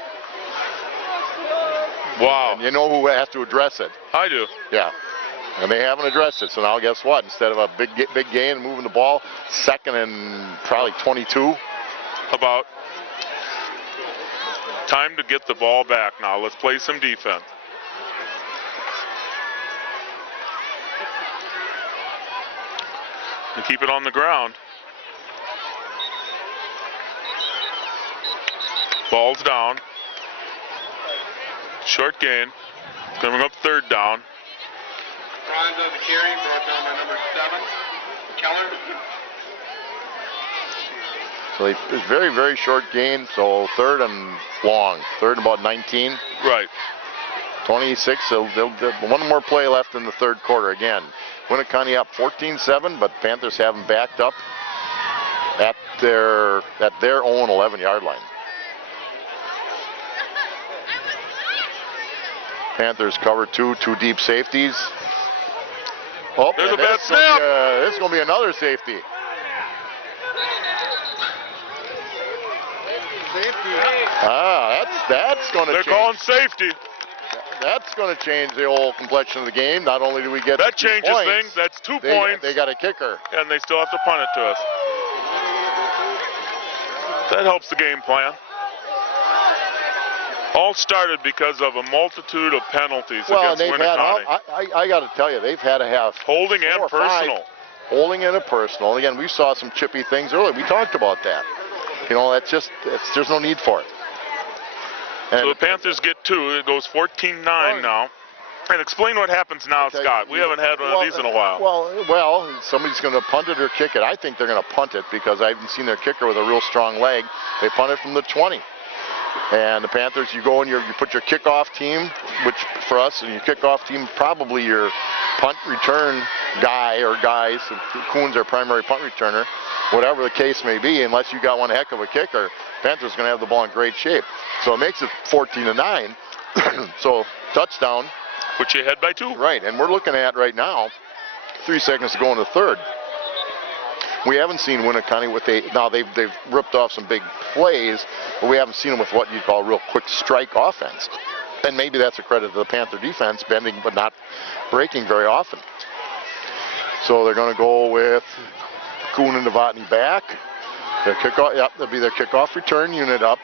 Wow. And you know who has to address it? I do. Yeah. And they haven't addressed it. So now guess what? Instead of a big gain and moving the ball, second and probably 22. About time to get the ball back now. Let's play some defense. And keep it on the ground. Ball's down. Short gain. Coming up third down. Franz on the carry, brought down by number 7, Keller. So it's very, very short gain. So third and long. Third and about 19. Right. 26. So they'll one more play left in the third quarter. Again, Winneconne up 14-7, but Panthers have them backed up at their own 11-yard line. Panthers cover two deep safeties. Oh, There's and a bad this is gonna snap. be, this is going to be another safety. That's going to They're change. calling safety. That's going to change the whole complexion of the game. Not only do we get That 2 changes points, things. That's 2 they, points. They got a kicker. And they still have to punt it to us. That helps the game plan. All started because of a multitude of penalties Well, against they've had. Winneconne. I got to tell you, they've had to have Holding 4 and or 5 personal. holding and a personal. Again, we saw some chippy things earlier. We talked about that. You know, there's no need for it. And So the Panthers get 2. It goes 14-9 now. And explain what happens now, Okay, Scott. We haven't had one of these in a while. Well, somebody's going to punt it or kick it. I think they're going to punt it because I haven't seen their kicker with a real strong leg. They punt it from the 20. And the Panthers, you go and you put your kickoff team, which for us, and your kickoff team, probably your punt return guy or guys. Kuhn's our primary punt returner, whatever the case may be. Unless you got one heck of a kicker, Panthers going to have the ball in great shape. So it makes it 14-9. So touchdown. Put you ahead by 2. Right, and we're looking at right now 3 seconds to go in the third. We haven't seen Winneconne they've ripped off some big plays, but we haven't seen them with what you'd call real quick strike offense. And maybe that's a credit to the Panther defense, bending but not breaking very often. So they're going to go with Kuhn and Novotny back. Their kickoff, yep, that'll be their kickoff return unit up.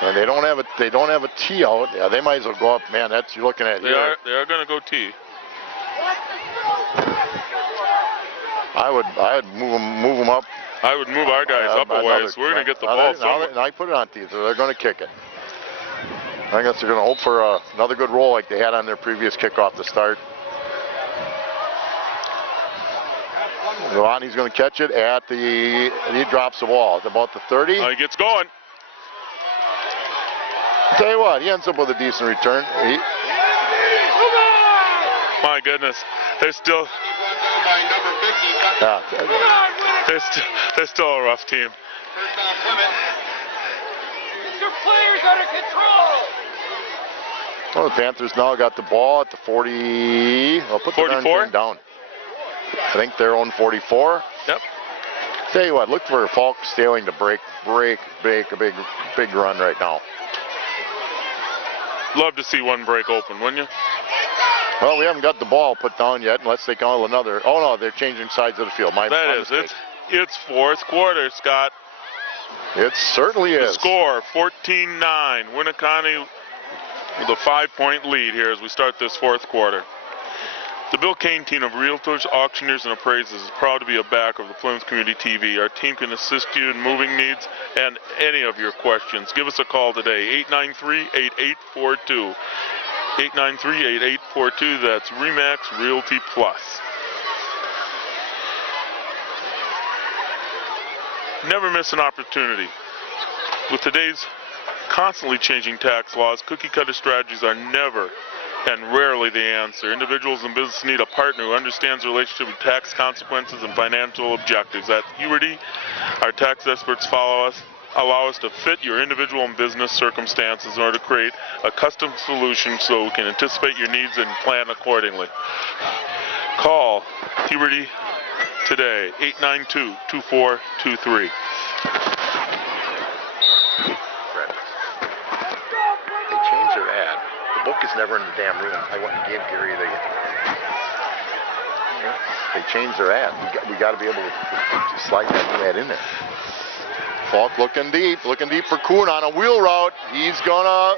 And they don't have a tee out. Yeah, they might as well go up. Man, that's you're looking at They here. are going to go T. I would move them up. I would move our guys up a ways. We're going to get the ball somewhere. Now I put it on tee, so they're going to kick it. I guess they're going to hope for another good roll like they had on their previous kickoff to start. Ronnie's going to catch it and he drops the ball at about the 30. He gets going. Tell you what, he ends up with a decent return. My goodness. They're still. By number 50, Yeah. They're still a rough team. First down, Plymouth. Your players under control. Well, the Panthers now got the ball at the 40. I'll put the darn 44? thing down. I think they're on 44. Yep. Tell you what, look for Falk Staling to break a big run right now. Love to see one break open, wouldn't you? Well, we haven't got the ball put down yet unless they call another. Oh, no, they're changing sides of the field. My mistake. It's fourth quarter, Scott. It certainly The is. score, 14-9. Winneconne with a 5-point lead here as we start this fourth quarter. The Bill Kane team of realtors, auctioneers, and appraisers is proud to be a backer of the Plymouth Community TV. Our team can assist you in moving needs and any of your questions. Give us a call today, 893-8842. 893-8842, that's RE/MAX Realty Plus. Never miss an opportunity. With today's constantly changing tax laws, cookie cutter strategies are never and rarely the answer. Individuals and business need a partner who understands the relationship with tax consequences and financial objectives. At Huberty, our tax experts allow us to fit your individual and business circumstances in order to create a custom solution so we can anticipate your needs and plan accordingly. Call Huberty today, 892-2423. They changed their ad. The book is never in the damn room. I went and gave Gary the. They changed their ad. We got to be able to slide that new ad in there. Falk looking deep for Kuhn on a wheel route. He's gonna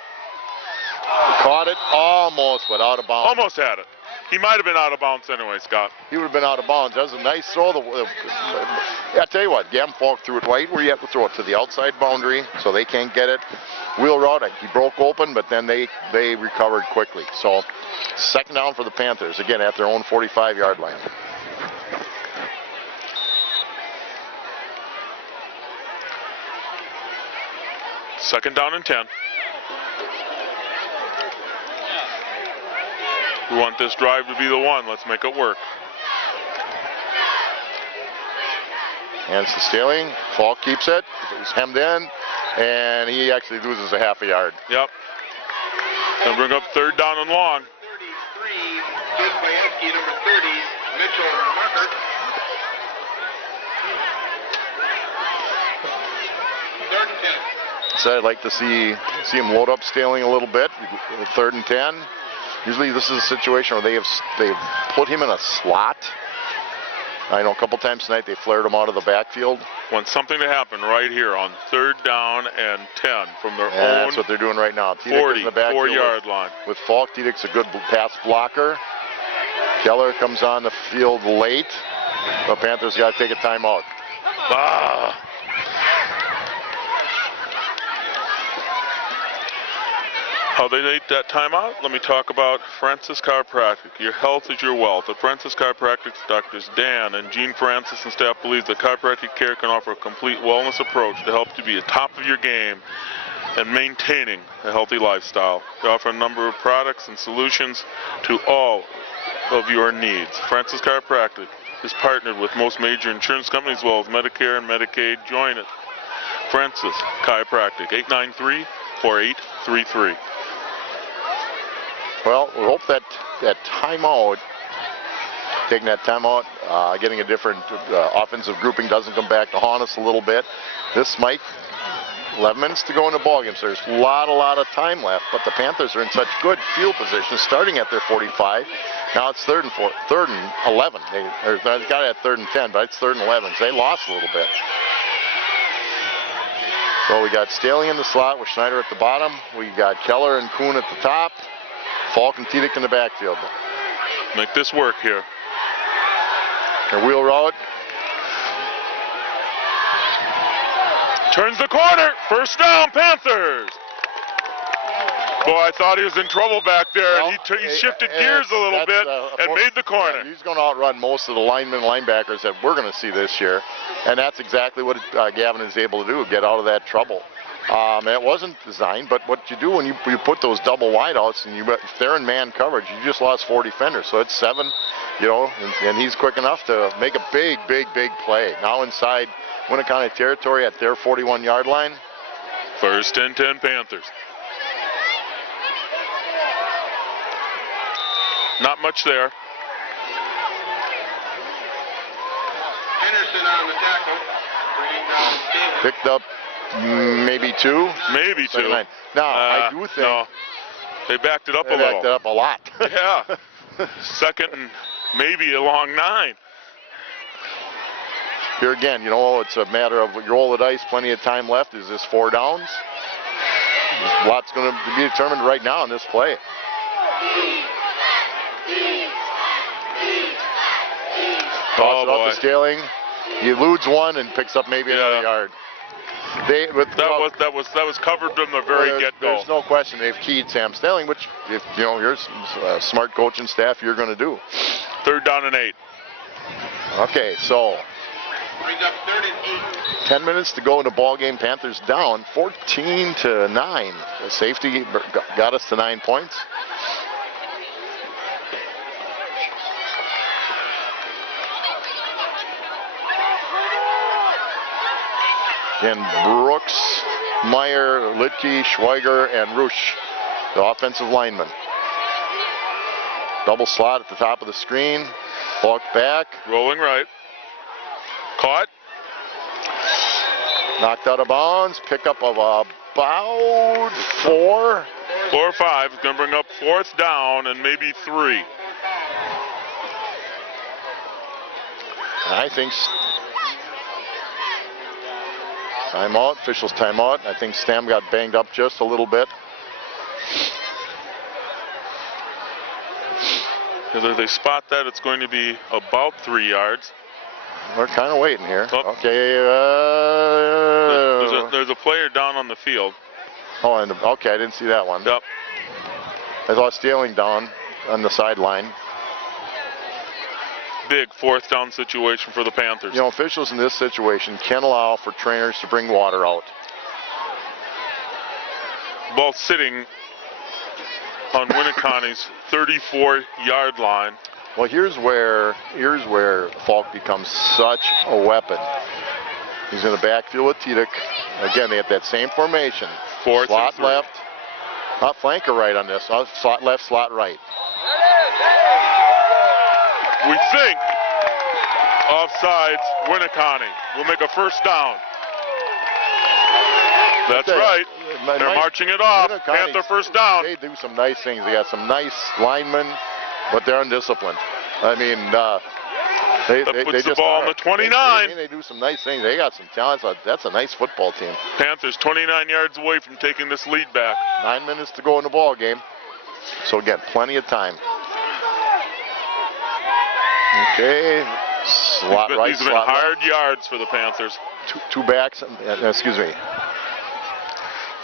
caught it almost, but out of bounds. Almost had it. He might have been out of bounds anyway, Scott. He would have been out of bounds. That was a nice throw. I tell you what, Gavin Falk threw it right where you have to throw it, to the outside boundary, so they can't get it. Wheel route, he broke open, but then they recovered quickly. So, second down for the Panthers, again at their own 45-yard line. Second down and 10. We want this drive to be the one. Let's make it work. Hands to Staling. Falk keeps it. He's hemmed in, and he actually loses a half a yard. Yep. And bring up third down and long. 33, Josbayansky, number 30, Mitchell Marker. Third and 10. So I'd like to see him load up Staling a little bit. Third and 10. Usually this is a situation where they've put him in a slot. I know a couple times tonight they flared him out of the backfield. Want something to happen right here on third down and 10 from their And own that's what they're doing right now. Tiedek is in the backfield 44-yard line. with Falk. Tiedek's a good pass blocker. Keller comes on the field late. The Panthers got to take a timeout. Ah. How they take that timeout? Let me talk about Francis Chiropractic. Your health is your wealth. At Francis Chiropractic, Doctors Dan and Jean Francis and staff believes that chiropractic care can offer a complete wellness approach to help you be at top of your game and maintaining a healthy lifestyle. They offer a number of products and solutions to all of your needs. Francis Chiropractic is partnered with most major insurance companies as well as Medicare and Medicaid. Join it. Francis Chiropractic, 893-4833. Well, we hope that timeout, taking that timeout, getting a different offensive grouping doesn't come back to haunt us a little bit. This might, 11 minutes to go in the ballgame, so there's a lot of time left, but the Panthers are in such good field position, starting at their 45. Now it's third and 11. They got it at third and 10, but it's third and 11, so they lost a little bit. So we got Staling in the slot with Schneider at the bottom. We got Keller and Kuhn at the top. Falk and Tiedek in the backfield. Make this work here. Their wheel route. Turns the corner. First down, Panthers. Boy, I thought he was in trouble back there, and he shifted gears a little bit and made the corner. He's going to outrun most of the linemen and linebackers that we're going to see this year, and that's exactly what Gavin is able to do, get out of that trouble. It wasn't designed, but what you do when you put those double wideouts and if they're in man coverage, you just lost 4 defenders. So it's 7, and he's quick enough to make a big play. Now inside Winneconne territory at their 41-yard line. First and 10 Panthers. Not much there. Henderson on the tackle, bringing down Davis. Picked up maybe 2. Maybe 2. Now, I do think No. They backed it up they a little. backed it up a lot. Yeah. Second and maybe a long 9. Here again, it's a matter of you roll the dice, plenty of time left. Is this 4 downs? A lot's going to be determined right now in this play. Toss it up to Staling. He eludes one and picks up maybe another yard. That was covered from the very get-go. There's no question they've keyed Sam Staling, which if you're a smart coaching staff, you're going to do. 3rd down and 8. Okay, so Brings up 3rd and 8. 10 minutes to go in the ball game. Panthers down 14-9. The safety got us to 9 points. And Brooks, Meyer, Litke, Schweiger, and Rusch, the offensive linemen. Double slot at the top of the screen. Falk back. Rolling right. Caught. Knocked out of bounds. Pickup of about 4. 4 or 5. It's going to bring up 4th down and maybe 3. I think timeout, officials timeout. I think Stam got banged up just a little bit. If they spot that, it's going to be about 3 yards. We're kind of waiting here. Oh. Okay. There's a player down on the field. Okay, I didn't see that one. Yep. I saw Staling down on the sideline. Big 4th down situation for the Panthers. Officials in this situation can allow for trainers to bring water out. Ball sitting on Winneconne's 34-yard line. Well, here's where Falk becomes such a weapon. He's in the backfield with Tidic. Again, they have that same formation. 4th slot and 3. left, not flanker right on this. Slot left, slot right. We think offsides Winneconne will make a 1st down. That's right. They're marching it off. Panther 1st down. They do some nice things. They got some nice linemen, but they're undisciplined. I mean, they puts the just ball are. on the 29. They do some nice things. They got some talent. That's a nice football team. Panthers 29 yards away from taking this lead back. 9 minutes to go in the ball game. So again, plenty of time. Okay, slot right, These have been slot hard yards for the Panthers. two backs. Excuse me.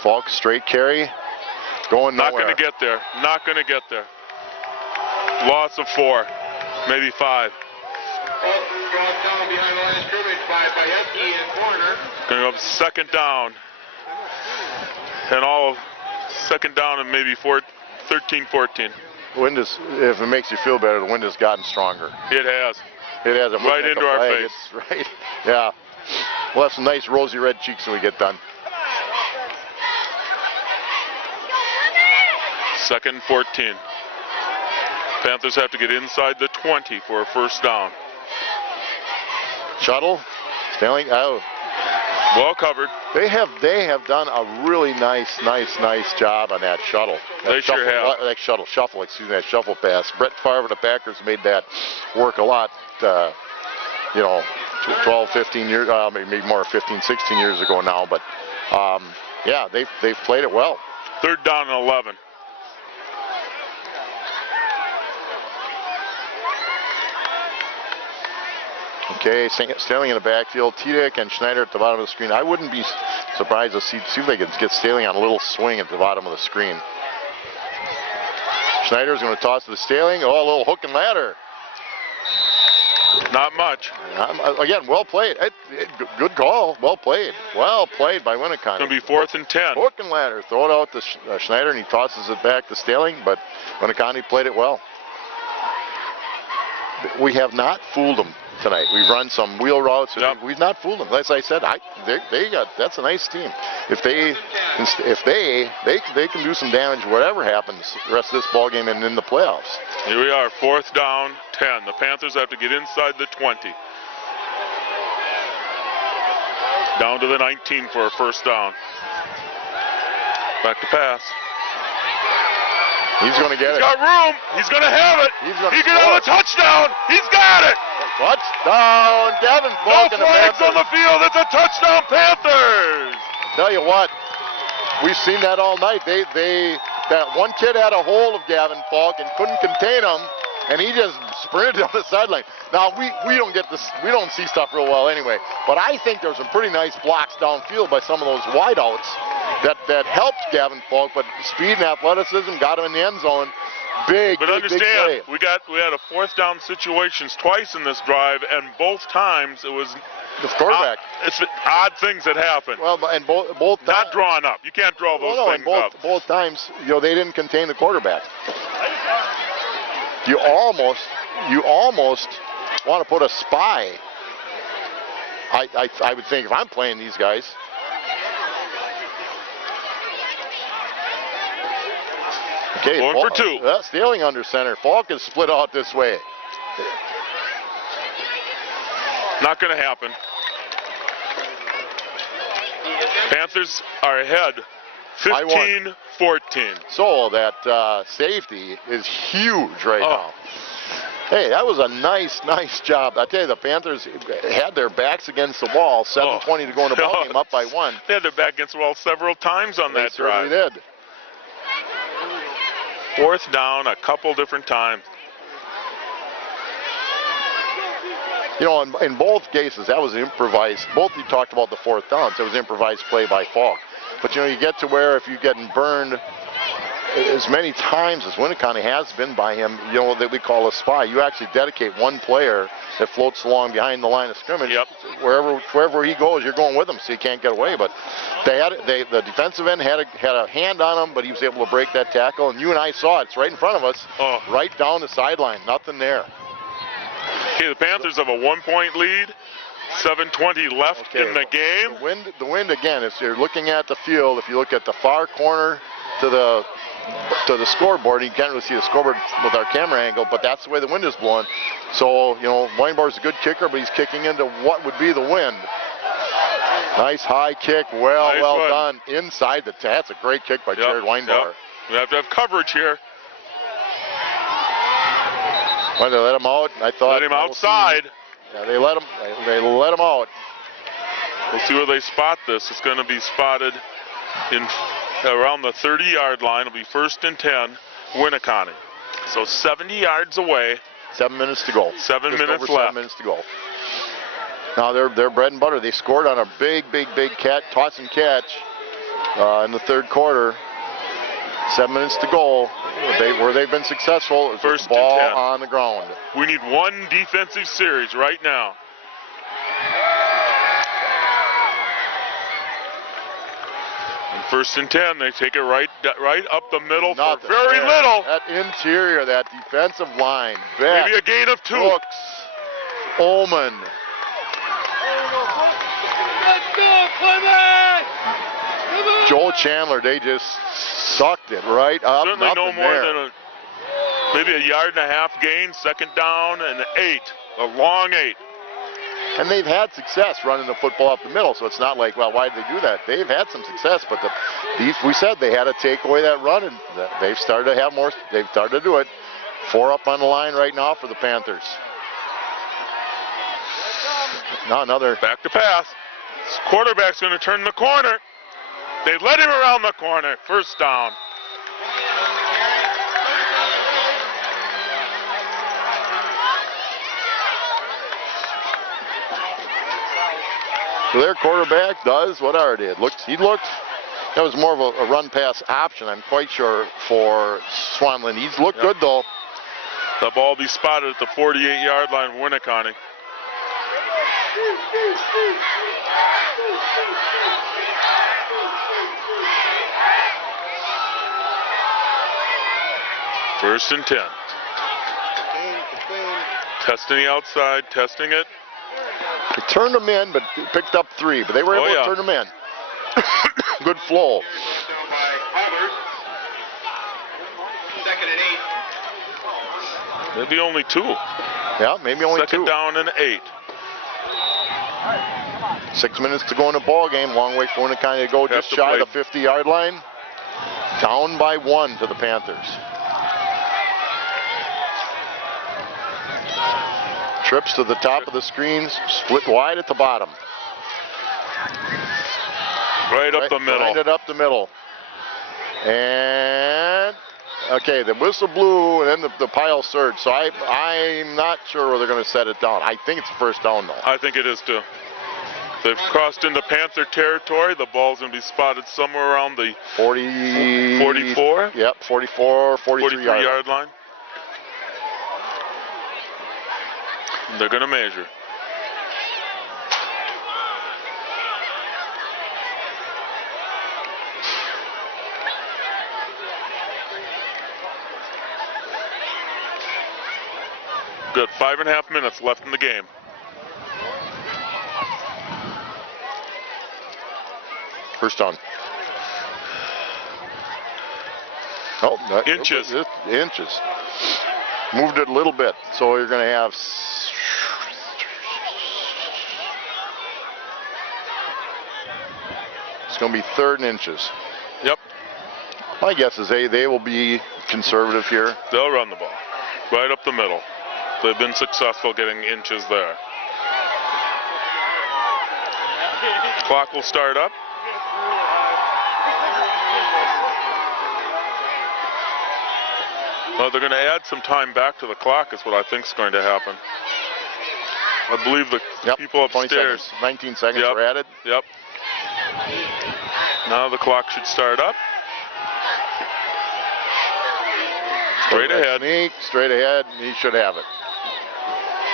Falk straight carry, going nowhere. Not going to get there. Not going to get there. Loss of 4, maybe 5. Brought down behind the line of scrimmage by Bayeski and corner. Going to go up 2nd down. And all of 2nd down and maybe 13-14. Wind is, if it makes you feel better, the wind has gotten stronger. It has. It has. Right into our face. It's right. Yeah. We'll have some nice rosy red cheeks when we get done. 2nd and 14. Panthers have to get inside the 20 for a 1st down. Shuttle. Staling. Oh. Well covered. They have done a really nice job on that shuttle. They sure have. That shuffle pass. Brett Favre and the Packers made that work a lot, 12, 15 years, maybe more, 15, 16 years ago now. But, yeah, they've played it well. 3rd down and 11. Okay, Staling in the backfield. Tidic and Schneider at the bottom of the screen. I wouldn't be surprised to see if they can get Staling on a little swing at the bottom of the screen. Schneider's going to toss to the Staling. Oh, a little hook and ladder. Not much. Again, well played. Good call. Well played. Well played by Going Winnicott. to be 4th and 10. Hook and ladder. Throw it out to Schneider, and he tosses it back to Staling, but Winnicott played it well. We have not fooled them tonight. We've run some wheel routes. And Yep. we've not fooled them. As I said, that's a nice team. If they can do some damage, whatever happens the rest of this ball game and in the playoffs. Here we are, 4th down, 10. The Panthers have to get inside the 20. Down to the 19 for a first down. Back to pass. He's going to get He's it. got room. He's going to have it. He's gonna He can have a touchdown. He's got it. Touchdown, Devin No Falk and the flags on Panthers. the field. It's a touchdown, Panthers. Tell you what, we've seen that all night. That one kid had a hold of Gavin Falk and couldn't contain him, and he just sprinted down the sideline. Now we don't get this. We don't see stuff real well anyway. But I think there's some pretty nice blocks downfield by some of those wideouts that helped Gavin Falk. But speed and athleticism got him in the end zone. Big, But big, big play. understand, we had a 4th down situations twice in this drive, and both times it was The quarterback. it's odd things that happen. Well, and both times. Not drawn up. You can't draw those Well, no, and things up. both times, they didn't contain the quarterback. You almost want to put a spy. I would think if I'm playing these guys. Okay, Going for 2. Stealing under center. Falk is split out this way. Not going to happen. Panthers are ahead, By 15-14. So that safety is huge right Oh. now. Hey, that was a nice job. I tell you, the Panthers had their backs against the wall. 7:20 to go in the ball game, up by 1. They had their back against the wall several times on They that certainly drive. did. 4th down a couple different times. In both cases, that was improvised. Both you talked about the 4th downs. It was improvised play by Falk. But, you get to where if you're getting burned as many times as Winnicott has been by him, that we call a spy, you actually dedicate one player that floats along behind the line of scrimmage. Yep. Wherever he goes, you're going with him, so you can't get away. But the defensive end had a hand on him, but he was able to break that tackle. And you and I saw it. It's right in front of us, right down the sideline. Nothing there. Okay, the Panthers have a 1-point lead. 7:20 left in the game. The wind again. If you're looking at the field, if you look at the far corner to the scoreboard, you can't really see the scoreboard with our camera angle, but that's the way the wind is blowing. So Weinbar's a good kicker, but he's kicking into what would be the wind. Nice high kick, well Nice one. done inside the. That's a great kick by Jared Weinbar. Yep. We have to have coverage here. When they let him out, I thought. Let him outside. Yeah, they let him. They let him out. We'll see where they spot this. It's going to be spotted in around the 30-yard line. It'll be 1st and 10, Winnicott. So 70 yards away. 7 minutes to go. 7 Just minutes over left. 7 minutes to go. Now they're bread and butter. They scored on a big toss and catch in the 3rd quarter. 7 minutes to go. Where they've been successful is with 1st the and ball 10. on the ground. We need one defensive series right now. And 1st and 10, they take it right up the middle Nothing for very there. little. That interior, that defensive line. Maybe a gain of 2. Brooks, Ullman. Let's go, Plymouth! Joel Chandler, they just sucked it right up. Certainly no Nothing more there. than maybe a 1.5 yard gain, 2nd down and 8, a long 8. And they've had success running the football up the middle, so it's not like, well, why did they do that? They've had some success, but we said they had to take away that run, and they've started to have more. They've started to do it. 4 up on the line right now for the Panthers. Now another. Back to pass. Quarterback's going to turn the corner. They let him around the corner. 1st down. So their quarterback does what ours did. That was more of a run pass option, I'm quite sure, for Swanland. He's looked good though. The ball be spotted at the 48-yard line of Winneconne. First and 10. Testing the outside, testing it. They turned them in, but picked up 3. But they were able to turn them in. Good flow. Down by Albert. Second and 8. Maybe only 2. Yeah, maybe only Second 2. down and 8. 6 minutes to go in the ball game. Long way for Winneconne to go. Have Just to shy of play. the 50-yard line. Down by 1 to the Panthers. Trips to the top of the screens. Split wide at the bottom. Right up the middle. Right up the middle. And okay, the whistle blew, and then the pile surged. So I'm not sure where they're going to set it down. I think it's a first down, though. I think it is too. They've crossed into Panther territory. The ball's going to be spotted somewhere around the 44? Yep, 44, 43 yard line. They're going to measure. Good. 5.5 minutes left in the game. First down. Oh, no, Inches. Inches. Moved it a little bit. So you're going to have. It's going to be 3rd and inches. Yep. My guess is they will be conservative here. They'll run the ball. Right up the middle. They've been successful getting inches there. Clock will start up. Well, they're going to add some time back to the clock is what I think is going to happen. I believe the people 20 upstairs. seconds, 19 seconds Yep. were added. Yep. Now the clock should start up. Straight ahead. Sneak, straight ahead, and he should have it.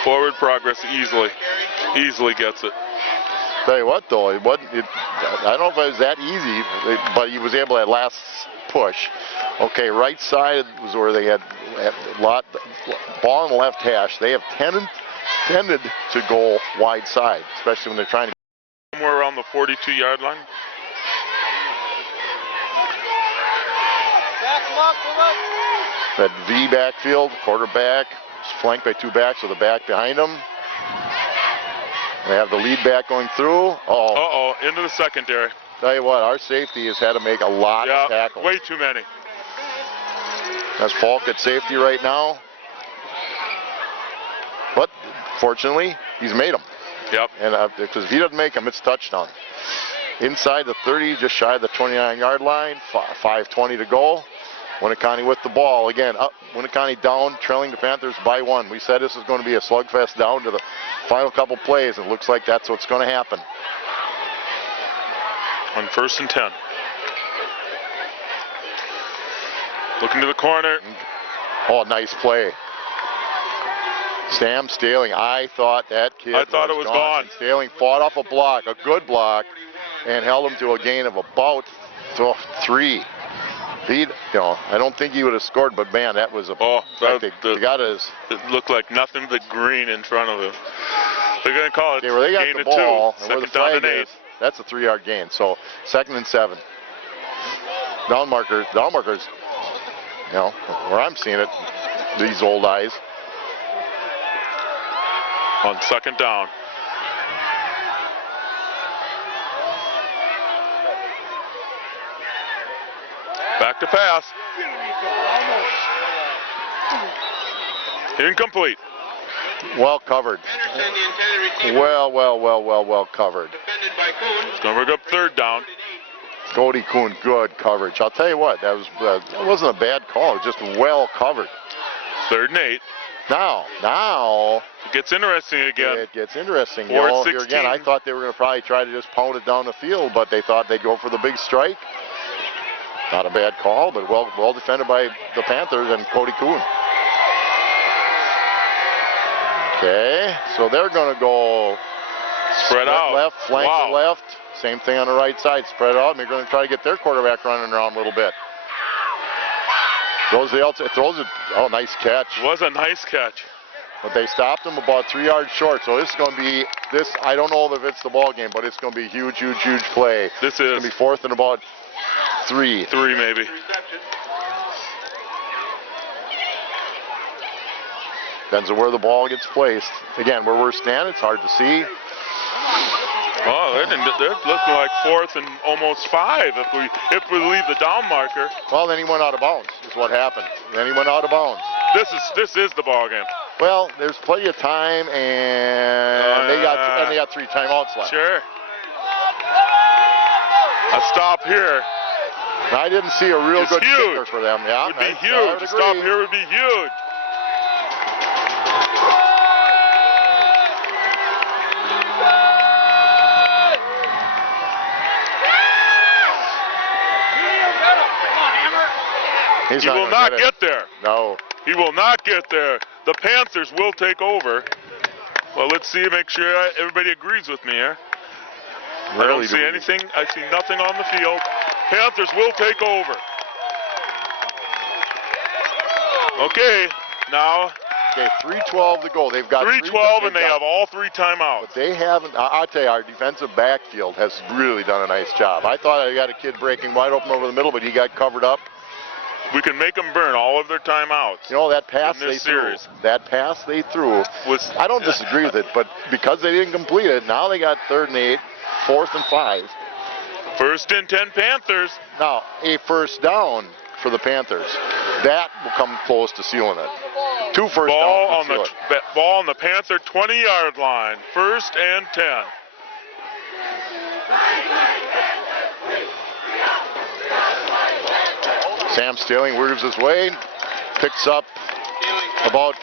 Forward progress easily. Easily gets it. Tell you what, though, it wasn't. I don't know if it was that easy, but he was able to last push. Okay, right side was where they had a lot ball on the left hash. They have tended to go wide side, especially when they're trying to. Somewhere around the 42-yard line. Back him up, come up. That V backfield, quarterback, flanked by 2 backs with a back behind him. They have the lead back going through. Uh-oh, into the secondary. Tell you what, our safety has had to make a lot of tackles. Way too many. That's Falk at safety right now. But fortunately, he's made them. Yep. And because if he doesn't make them, it's touchdown. Inside the 30, just shy of the 29-yard line. 5:20 to go. Winneconne with the ball. Again, up. Winneconne down, trailing the Panthers by 1. We said this is going to be a slugfest down to the final couple plays. It looks like that's what's going to happen. On 1st and 10. Looking to the corner. Oh, nice play. Sam Staling, I thought that kid it was gone. Staling fought off a block, a good block, and held him to a gain of about 3. I don't think he would have scored, but man, that was a. They got his. It looked like nothing but green in front of him. They're going to call it. Okay, where they got gain the of ball, 2. and where the Second down flag and 8. is, that's a 3-yard gain. So 2nd and 7. Down markers. Where I'm seeing it, these old eyes. On 2nd down. Back to pass. Incomplete. Well covered. Henderson, the intended receiver. Well covered. Defended by Kuhn. It's going to bring up 3rd down. Cody Kuhn, good coverage. I'll tell you what, that wasn't a bad call. It was just well covered. 3rd and 8. Now It gets interesting again. it gets interesting. 4th, Here 16. again, I thought they were going to probably try to just pound it down the field, but they thought they'd go for the big strike. Not a bad call, but well defended by the Panthers and Cody Kuhn. Okay, so they're going to go Spread out. left, flank Wow. to left. Same thing on the right side, spread out, and they're going to try to get their quarterback running around a little bit. Throws the outside, throws it. Oh, nice catch. Was a nice catch. But they stopped him about 3 yards short. So this is going to be this. I don't know if it's the ball game, but it's going to be a huge, huge, huge play. This It's going is to be 4th and about 3. 3 maybe. Reception. Depends on where the ball gets placed. Again, where we're standing, it's hard to see. Oh, they're looking like 4th and almost 5 if we leave the down marker. Well, then he went out of bounds. Is what happened. Then he went out of bounds. This is the ball game. Well, there's plenty of time, and they got 3 timeouts left. Sure. A stop here And I didn't see a real It's good huge. kicker for them. Yeah, would be I would huge. A stop agree. here would be huge. He's He will gonna not it. get there. No. He will not get there. The Panthers will take over. Well, let's see, make sure everybody agrees with me here. I don't Really see anything. I see nothing on the field. Panthers will take over. Okay, now Okay, 3:12 to go. They've got 3:12 and they got- have all 3 timeouts. But they haven't. I'll tell you, our defensive backfield has really done a nice job. I thought I got a kid breaking wide open over the middle, but he got covered up. We can make them burn all of their timeouts. You know, that pass In they this threw. series. That pass they threw. Was I don't disagree with it, but because they didn't complete it, now they got 3rd and 8, 4th and 5. 1st and 10 Panthers. Now, a first down for the Panthers. That will come close to sealing it. 2 first Ball downs on to seal the it. ball on the Panther 20-yard line. 1st and 10. Sam Stealing moves his way, picks up about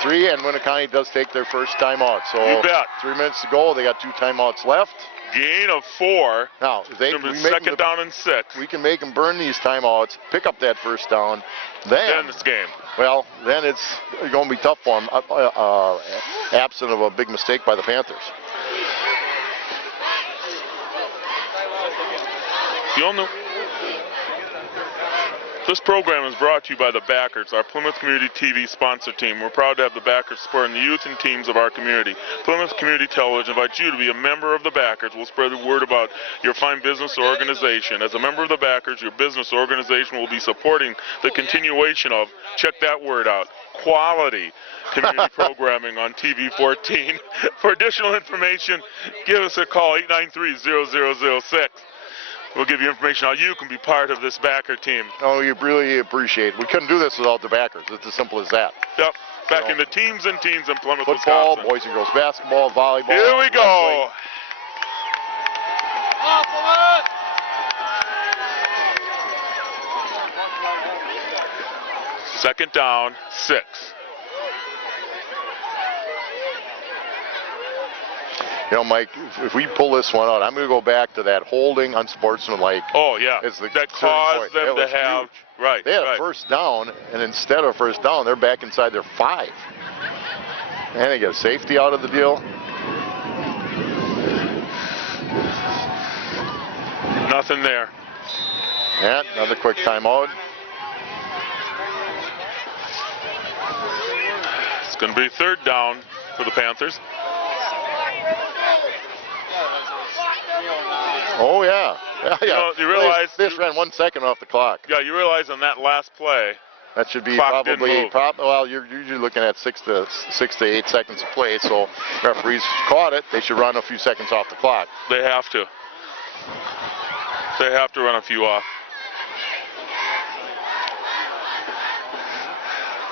3, and Winneconne does take their first timeout. So You bet. 3 minutes to go. They got 2 timeouts left. Gain of 4. Now, if they, Number we, make them, second down and 6. we can make them burn these timeouts, pick up that first down. Then, End this game. well, then it's going to be tough for them, absent of a big mistake by the Panthers. You all know. This program is brought to you by the Backers, our Plymouth Community TV sponsor team. We're proud to have the Backers supporting the youth and teams of our community. Plymouth Community Television invites you to be a member of the Backers. We'll spread the word about your fine business or organization. As a member of the Backers, your business or organization will be supporting the continuation of, check that word out, quality community programming on TV 14. For additional information, give us a call, 893-0006. We'll give you information how you can be part of this backer team. Oh, you really appreciate it. We couldn't do this without the Backers. It's as simple as that. Yep, back in the teams and teens in Plymouth, Football, Wisconsin. boys and girls basketball, volleyball. Here we go. Second down, 6. You know, Mike, if we pull this one out, I'm going to go back to that holding unsportsmanlike. Oh, yeah. It's the That turning caused point. them That to was have. huge. Right. They had right. a first down, and instead of first down, they're back inside their 5. And they get a safety out of the deal. Nothing there. And another quick timeout. It's going to be 3rd down for the Panthers. Oh, yeah. Yeah. know, you realize- They just ran 1 second off the clock. Yeah, you realize on that last play, That should be Clock didn't move. well, you're usually looking at 6 to 8 seconds of play, so referees caught it. They should run a few seconds off the clock. they have to. They have to run a few off.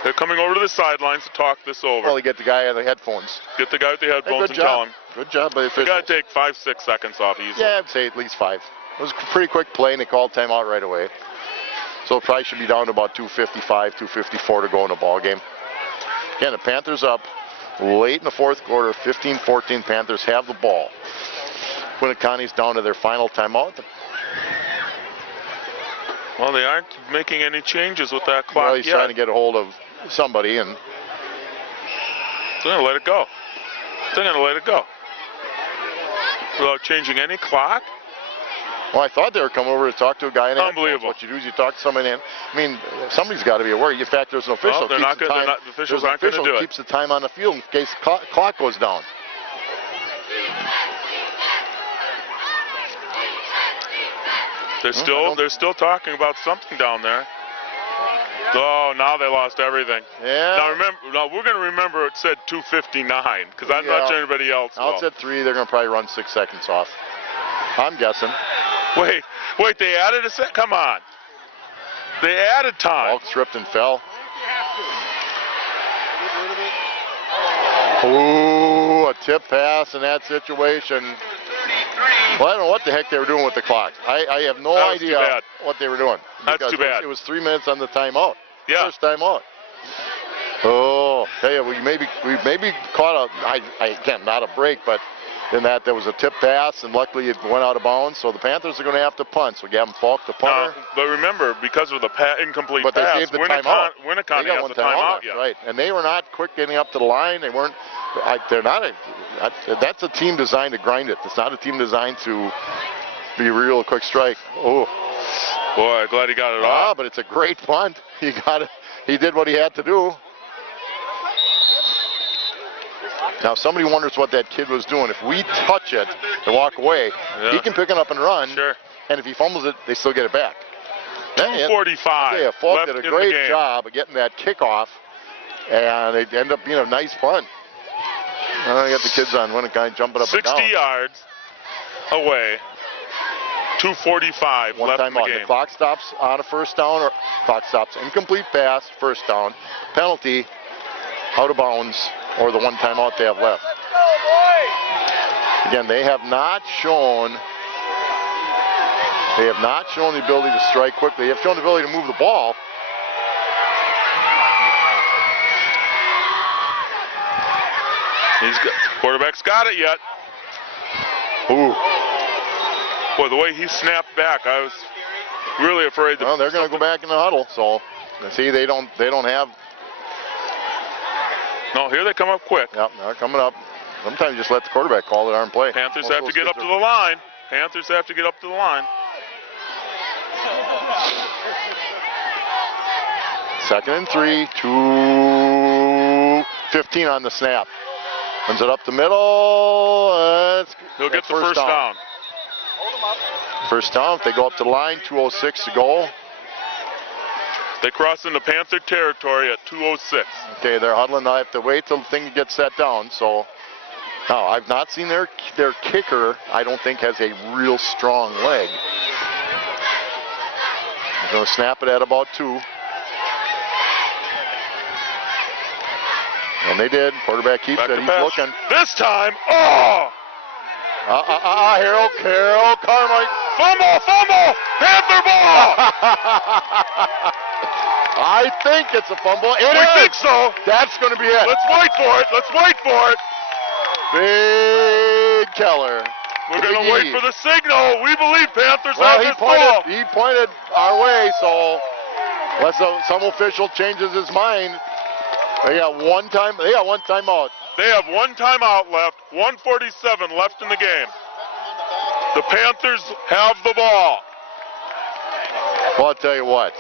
They're coming over to the sidelines to talk this over. Well, they get the guy in the headphones. Get the guy with the Hey, headphones good and tell job. him. Good job by the They got officials. to take 5-6 seconds off easily. Yeah, I'd say at least 5. It was a pretty quick play, and they called timeout right away. So it probably should be down to about 2:55, 2:54 to go in the ball game. Again, the Panthers up late in the 4th quarter, 15-14. Panthers have the ball. Winneconne's down to their final timeout. Well, they aren't making any changes with that clock Well, he's yet. trying to get a hold of somebody, and They're going to let it go. They're going to let it go. Without changing any clock? Well, I thought they were coming over to talk to a guy in headphones. Unbelievable. What you do is you talk to somebody in. I mean, somebody's got to be aware. In fact, there's an official. Well, they're keeps not the gonna- time. they're not- the officials there's an aren't gonna official do who it. keeps the time on the field in case the clock goes down. They're still talking about something down there. Oh, now they lost everything. Yeah. Now remember, we're going to remember it said 2:59 because I'm not Yeah. sure anybody else Now will. it's at 3. They're going to probably run 6 seconds off. I'm guessing. Wait, they added a set. Come on. They added time. Falk tripped and fell. Ooh, a tip pass in that situation. Well, I don't know what the heck they were doing with the clock. I have no That was too idea bad. what they were doing. That's because too bad. It was 3 minutes on the timeout. Yeah. First timeout. Oh, tell you, we maybe caught again, not a break, but in that there was a tip pass, and luckily it went out of bounds. So the Panthers are going to have to punt. So Gavin Falk, the punter. But remember, because of the incomplete But they pass, saved the timeout. Winnicott They got has one the timeout left, yet. right? And they were not quick getting up to the line. They weren't. They're not. That's a team designed to grind it. It's not a team designed to be a real quick strike. Oh, Boy, glad he got it off. but it's a great punt. He got it. He did what he had to do. Now, if somebody wonders what that kid was doing, if we touch it and walk away, Yeah. he can pick it up and run. Sure. And if he fumbles it, they still get it back. 2:45 Yeah, Falk left did a in the great game. job of getting that kickoff, and it ended up being a nice punt. I got the kids on Winnicott jumping up 60 and down. yards away. 2:45 One left time in the out. game. The clock stops on a first down, or clock stops. Incomplete pass, first down. Penalty, out of bounds, or the one timeout they have left. Again, they have not shown the ability to strike quickly. They have shown the ability to move the ball. Quarterback's got it yet. Ooh. Boy, the way he snapped back, I was really afraid that. Well, they're going to go back in the huddle. So, see, they don't have. No, here they come up quick. Yep, they're coming up. Sometimes you just let the quarterback call it arm play. Panthers Most have of to those get up kids to the line. Panthers have to get up to the line. Second and 3, 2:15 on the snap. Runs it up the middle. They'll get the first down. First down. If they go up to the line, 2:06 to go. They cross into Panther territory at 2:06. Okay, they're huddling. I have to wait till the thing gets set down. So, now I've not seen their kicker. I don't think has a real strong leg. They're going to snap it at about 2. And they did. Quarterback keeps Back it. to He's pass. looking. This time, oh! Harold Carmike. Fumble! Panther ball! I think it's a fumble. It We is. think so. That's going to be it. Let's wait for it. Big Keller. We're going to Big wait E. for the signal. We believe Panthers Well, have he this ball. pointed our way, so unless some official changes his mind, they got one timeout. They have one timeout left. 1:47 left in the game. The Panthers have the ball. Well, I'll tell you what.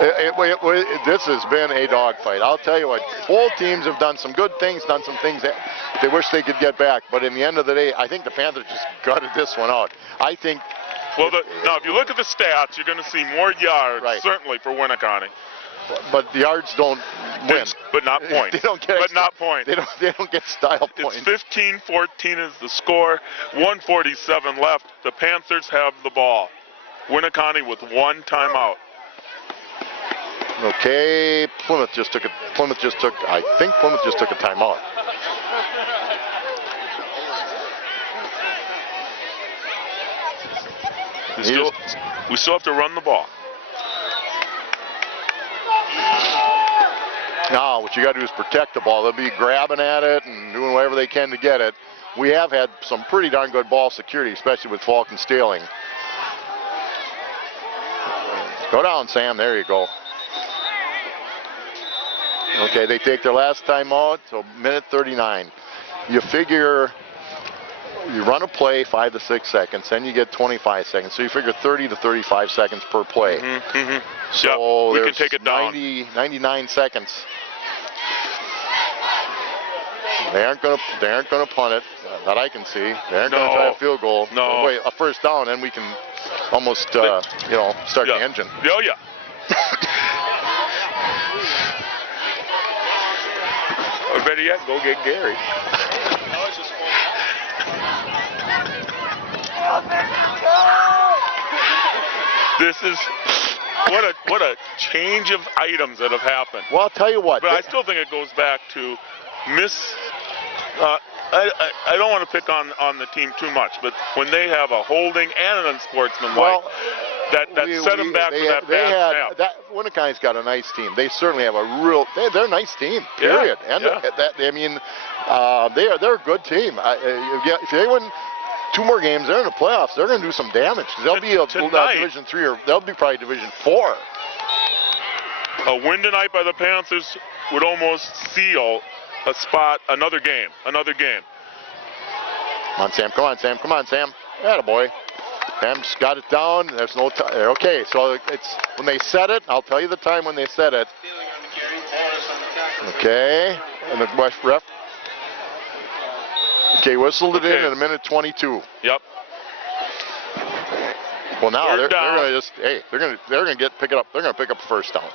This has been a dogfight. I'll tell you what. Both teams have done some good things, done some things that they wish they could get back. But in the end of the day, I think the Panthers just gutted this one out. I think. Well, now if you look at the stats, you're going to see more yards, Right. certainly for Winnicott. But the yards don't win. But not points. They don't get. But not points. They don't get style It's points. 15-14 is the score. 1:47 left. The Panthers have the ball. Winnicott with one timeout. Okay, Plymouth just took. I think Plymouth just took a timeout. We still have to run the ball. Now, what you got to do is protect the ball. They'll be grabbing at it and doing whatever they can to get it. We have had some pretty darn good ball security, especially with Falk and Staling. Go down, Sam. There you go. Okay, they take their last timeout, so minute 39. You figure you run a play 5 to 6 seconds, then you get 25 seconds. So you figure 30 to 35 seconds per play. So Yep, we can there's take it down. 99 seconds. They aren't gonna punt it, that I can see. They aren't gonna try a field goal. No. Wait, a first down, and we can almost start the engine. Oh, yeah. Or better yet, go get Gary. This is what a change of items that have happened. Well, I'll tell you what. But I still think it goes back to I don't want to pick on the team too much, but when they have a holding and an unsportsmanlike, that set them back with that bad snap. Winnacunne's got a nice team. They certainly have a they're a nice team, period. They're a good team. If they win 2 more games, they're in the playoffs. They're going to do some damage. They'll be Division 3 or they'll be probably Division 4. A win tonight by the Panthers would almost seal a spot, another game. Come on, Sam. Attaboy. Sam's got it down. There's no time. Okay, so it's when they set it. I'll tell you the time when they set it. Okay, and the ref. Okay, whistled it in at a minute 22. Yep. Well, now they're going to pick it up. They're going to pick up the first down.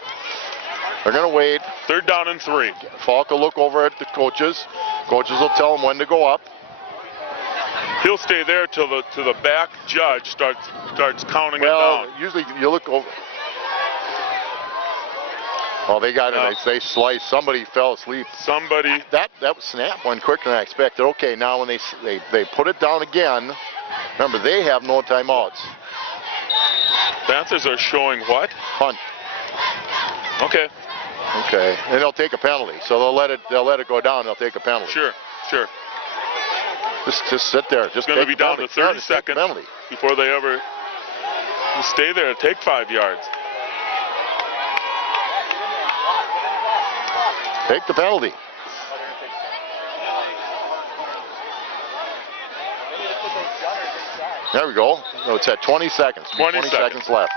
They're going to wait. 3rd down and 3. Falk will look over at the coaches. Coaches will tell him when to go up. He'll stay there till the back judge starts counting it down. Well, usually you look over. Oh, they got it. They sliced. Somebody fell asleep. That snap went quicker than I expected. Okay, now when they put it down again, remember they have no timeouts. Panthers are showing what? Punt. Okay. Okay, and they'll take a penalty. So they'll let it go down. They'll take a penalty. Sure. Just sit there. Just it's going to be down to 30 seconds before they ever stay there. Take 5 yards. Take the penalty. There we go. No, it's at 20 seconds. 20 seconds left.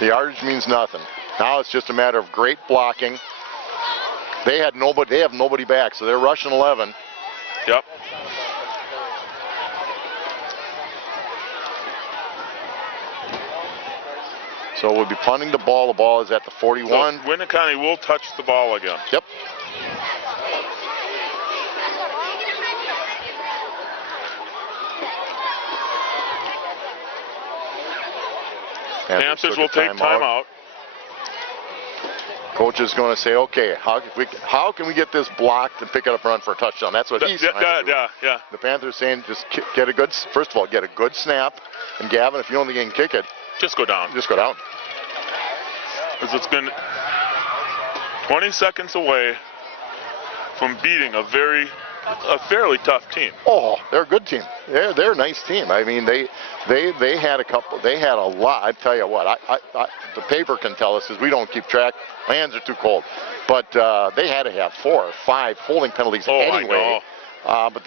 The yardage means nothing. Now it's just a matter of great blocking. They have nobody back, so they're rushing 11. Yep. So we'll be punting the ball. The ball is at the 41. So Winnicott will touch the ball again. Yep. Panthers will take timeout. Coach is going to say, okay, how can we get this blocked and pick it up and run for a touchdown? That's what he's trying to do. Yeah. The Panthers saying just get a good snap. And Gavin, if you only can kick it, just go down. Just go down. Because it's been 20 seconds away from beating a fairly tough team. Oh, they're a good team. They're a nice team. I mean, they had a couple. They had a lot. I tell you what, the paper can tell us is we don't keep track. My hands are too cold. But they had to have 4 or 5 holding penalties anyway. But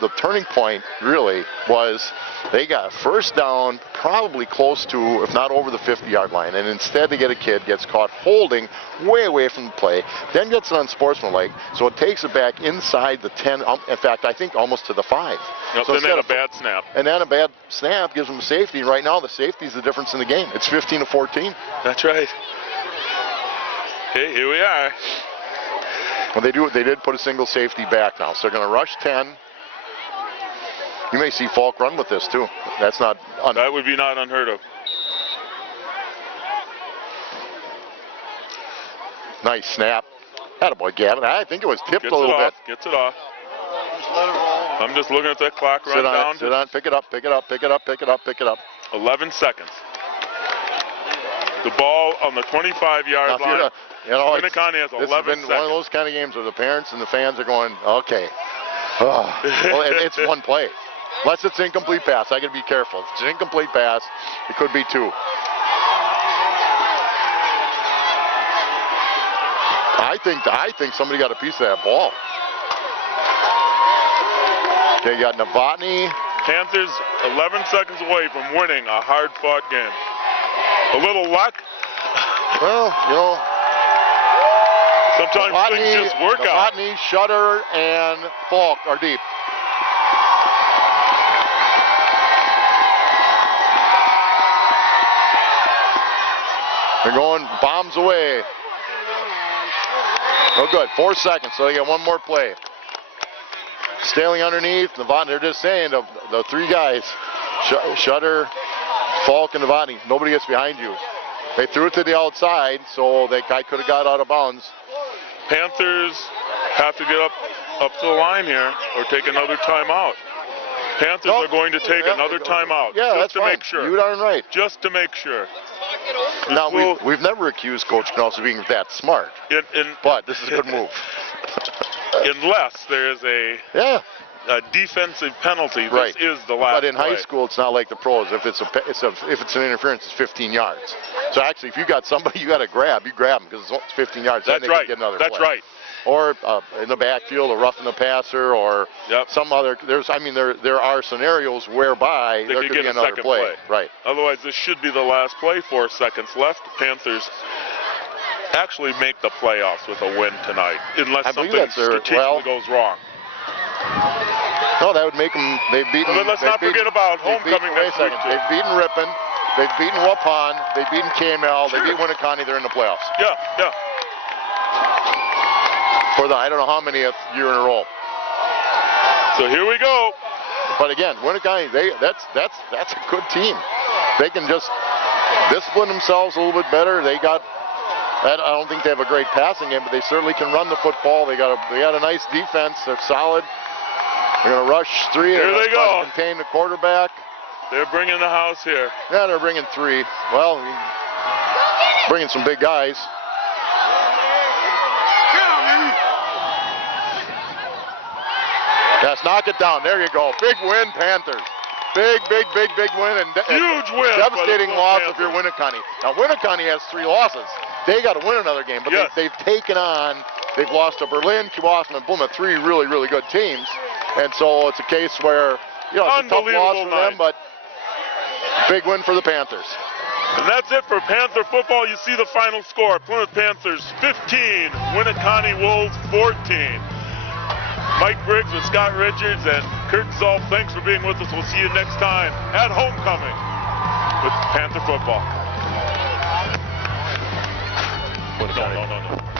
the turning point really was they got first down probably close to, if not over the 50-yard line, and instead they get a kid gets caught holding way away from the play, then gets an unsportsmanlike, so it takes it back inside the 10, in fact I think almost to the 5. Yep, So then they had a bad snap. And then a bad snap gives them safety. Right now the safety is the difference in the game. It's 15-14. That's right. Okay, here we are. Well, they did put a single safety back now, so they're going to rush 10. You may see Falk run with this too. That's not. That would be not unheard of. Nice snap. Attaboy, Gavin. I think it was tipped a little bit. Gets it off. I'm just looking at that clock run down. Sit on. Pick it up. 11 seconds. The ball on the 25-yard line. Winnicott has 11 seconds. This has been one of those kind of games where the parents and the fans are going, okay. Well, it's one play. Unless it's incomplete pass, I got to be careful. If it's an incomplete pass, it could be 2. think somebody got a piece of that ball. Okay, you got Novotny. Panthers 11 seconds away from winning a hard-fought game. A little luck. Well, you know, Sometimes things just work out. Novotny, Shutter, and Falk are deep. They're going bombs away. Oh, good. 4 seconds, so they get one more play. Staling underneath. Novotny, they're just saying the three guys, Shutter, Falk, and Novotny, nobody gets behind you. They threw it to the outside, so that guy could have got out of bounds. Panthers have to get up to the line here or take another timeout. Panthers are going to take another timeout. Yeah, just that's to fine. make sure. You darn right. Just to make sure. Now, Well- we've never accused Coach Knauss of being that smart, but this is a good move. Unless there is a Yeah, defensive penalty, right. this is the last But in high play. school, it's not like the pros. If it's an interference, it's 15 yards. So actually, if you got somebody you got to grab, you grab them because it's 15 yards. That's then they right. can get another That's play. right. Or in the backfield, or roughing the passer, or Yep. some other. There are scenarios whereby there could could get be a another second play. play. Right. Otherwise, this should be the last play. 4 seconds left. The Panthers actually make the playoffs with a win tonight, unless I believe something that's strategically goes wrong. No, that would make them. They've beaten. But let's they've not beaten- forget about they've beaten- homecoming Wait a next week, second. too. They've beaten Ripon. They've beaten Waupun. They've beaten KML. Sure. They beat Winneconne. They're in the playoffs. Yeah. For the I don't know how many year in a row. So here we go. But again, Winneconne, that's a good team. They can just discipline themselves a little bit better. I don't think they have a great passing game, but they certainly can run the football. They got a nice defense. They're solid. They're going to rush three. Here They're they gonna try go. to contain the quarterback. They're bringing the house here. Yeah, they're bringing three. Well, bringing some big guys. Yes, knock it down. There you go. Big win, Panthers. Big win. And Huge win. devastating by the loss Panthers. if you're Winneconne. Now, Winneconne has 3 losses. They got to win another game, but Yes. they've taken on, they've lost to Berlin, Kewausee, and Plymouth, 3 really good teams. And so it's a case where, it's a tough loss Unbelievable for night. them, but big win for the Panthers. And that's it for Panther football. You see the final score. Plymouth Panthers 15, Winneconne Wolves 14. Mike Briggs with Scott Richards and Kurt Zolf, thanks for being with us. We'll see you next time at Homecoming with Panther football. No.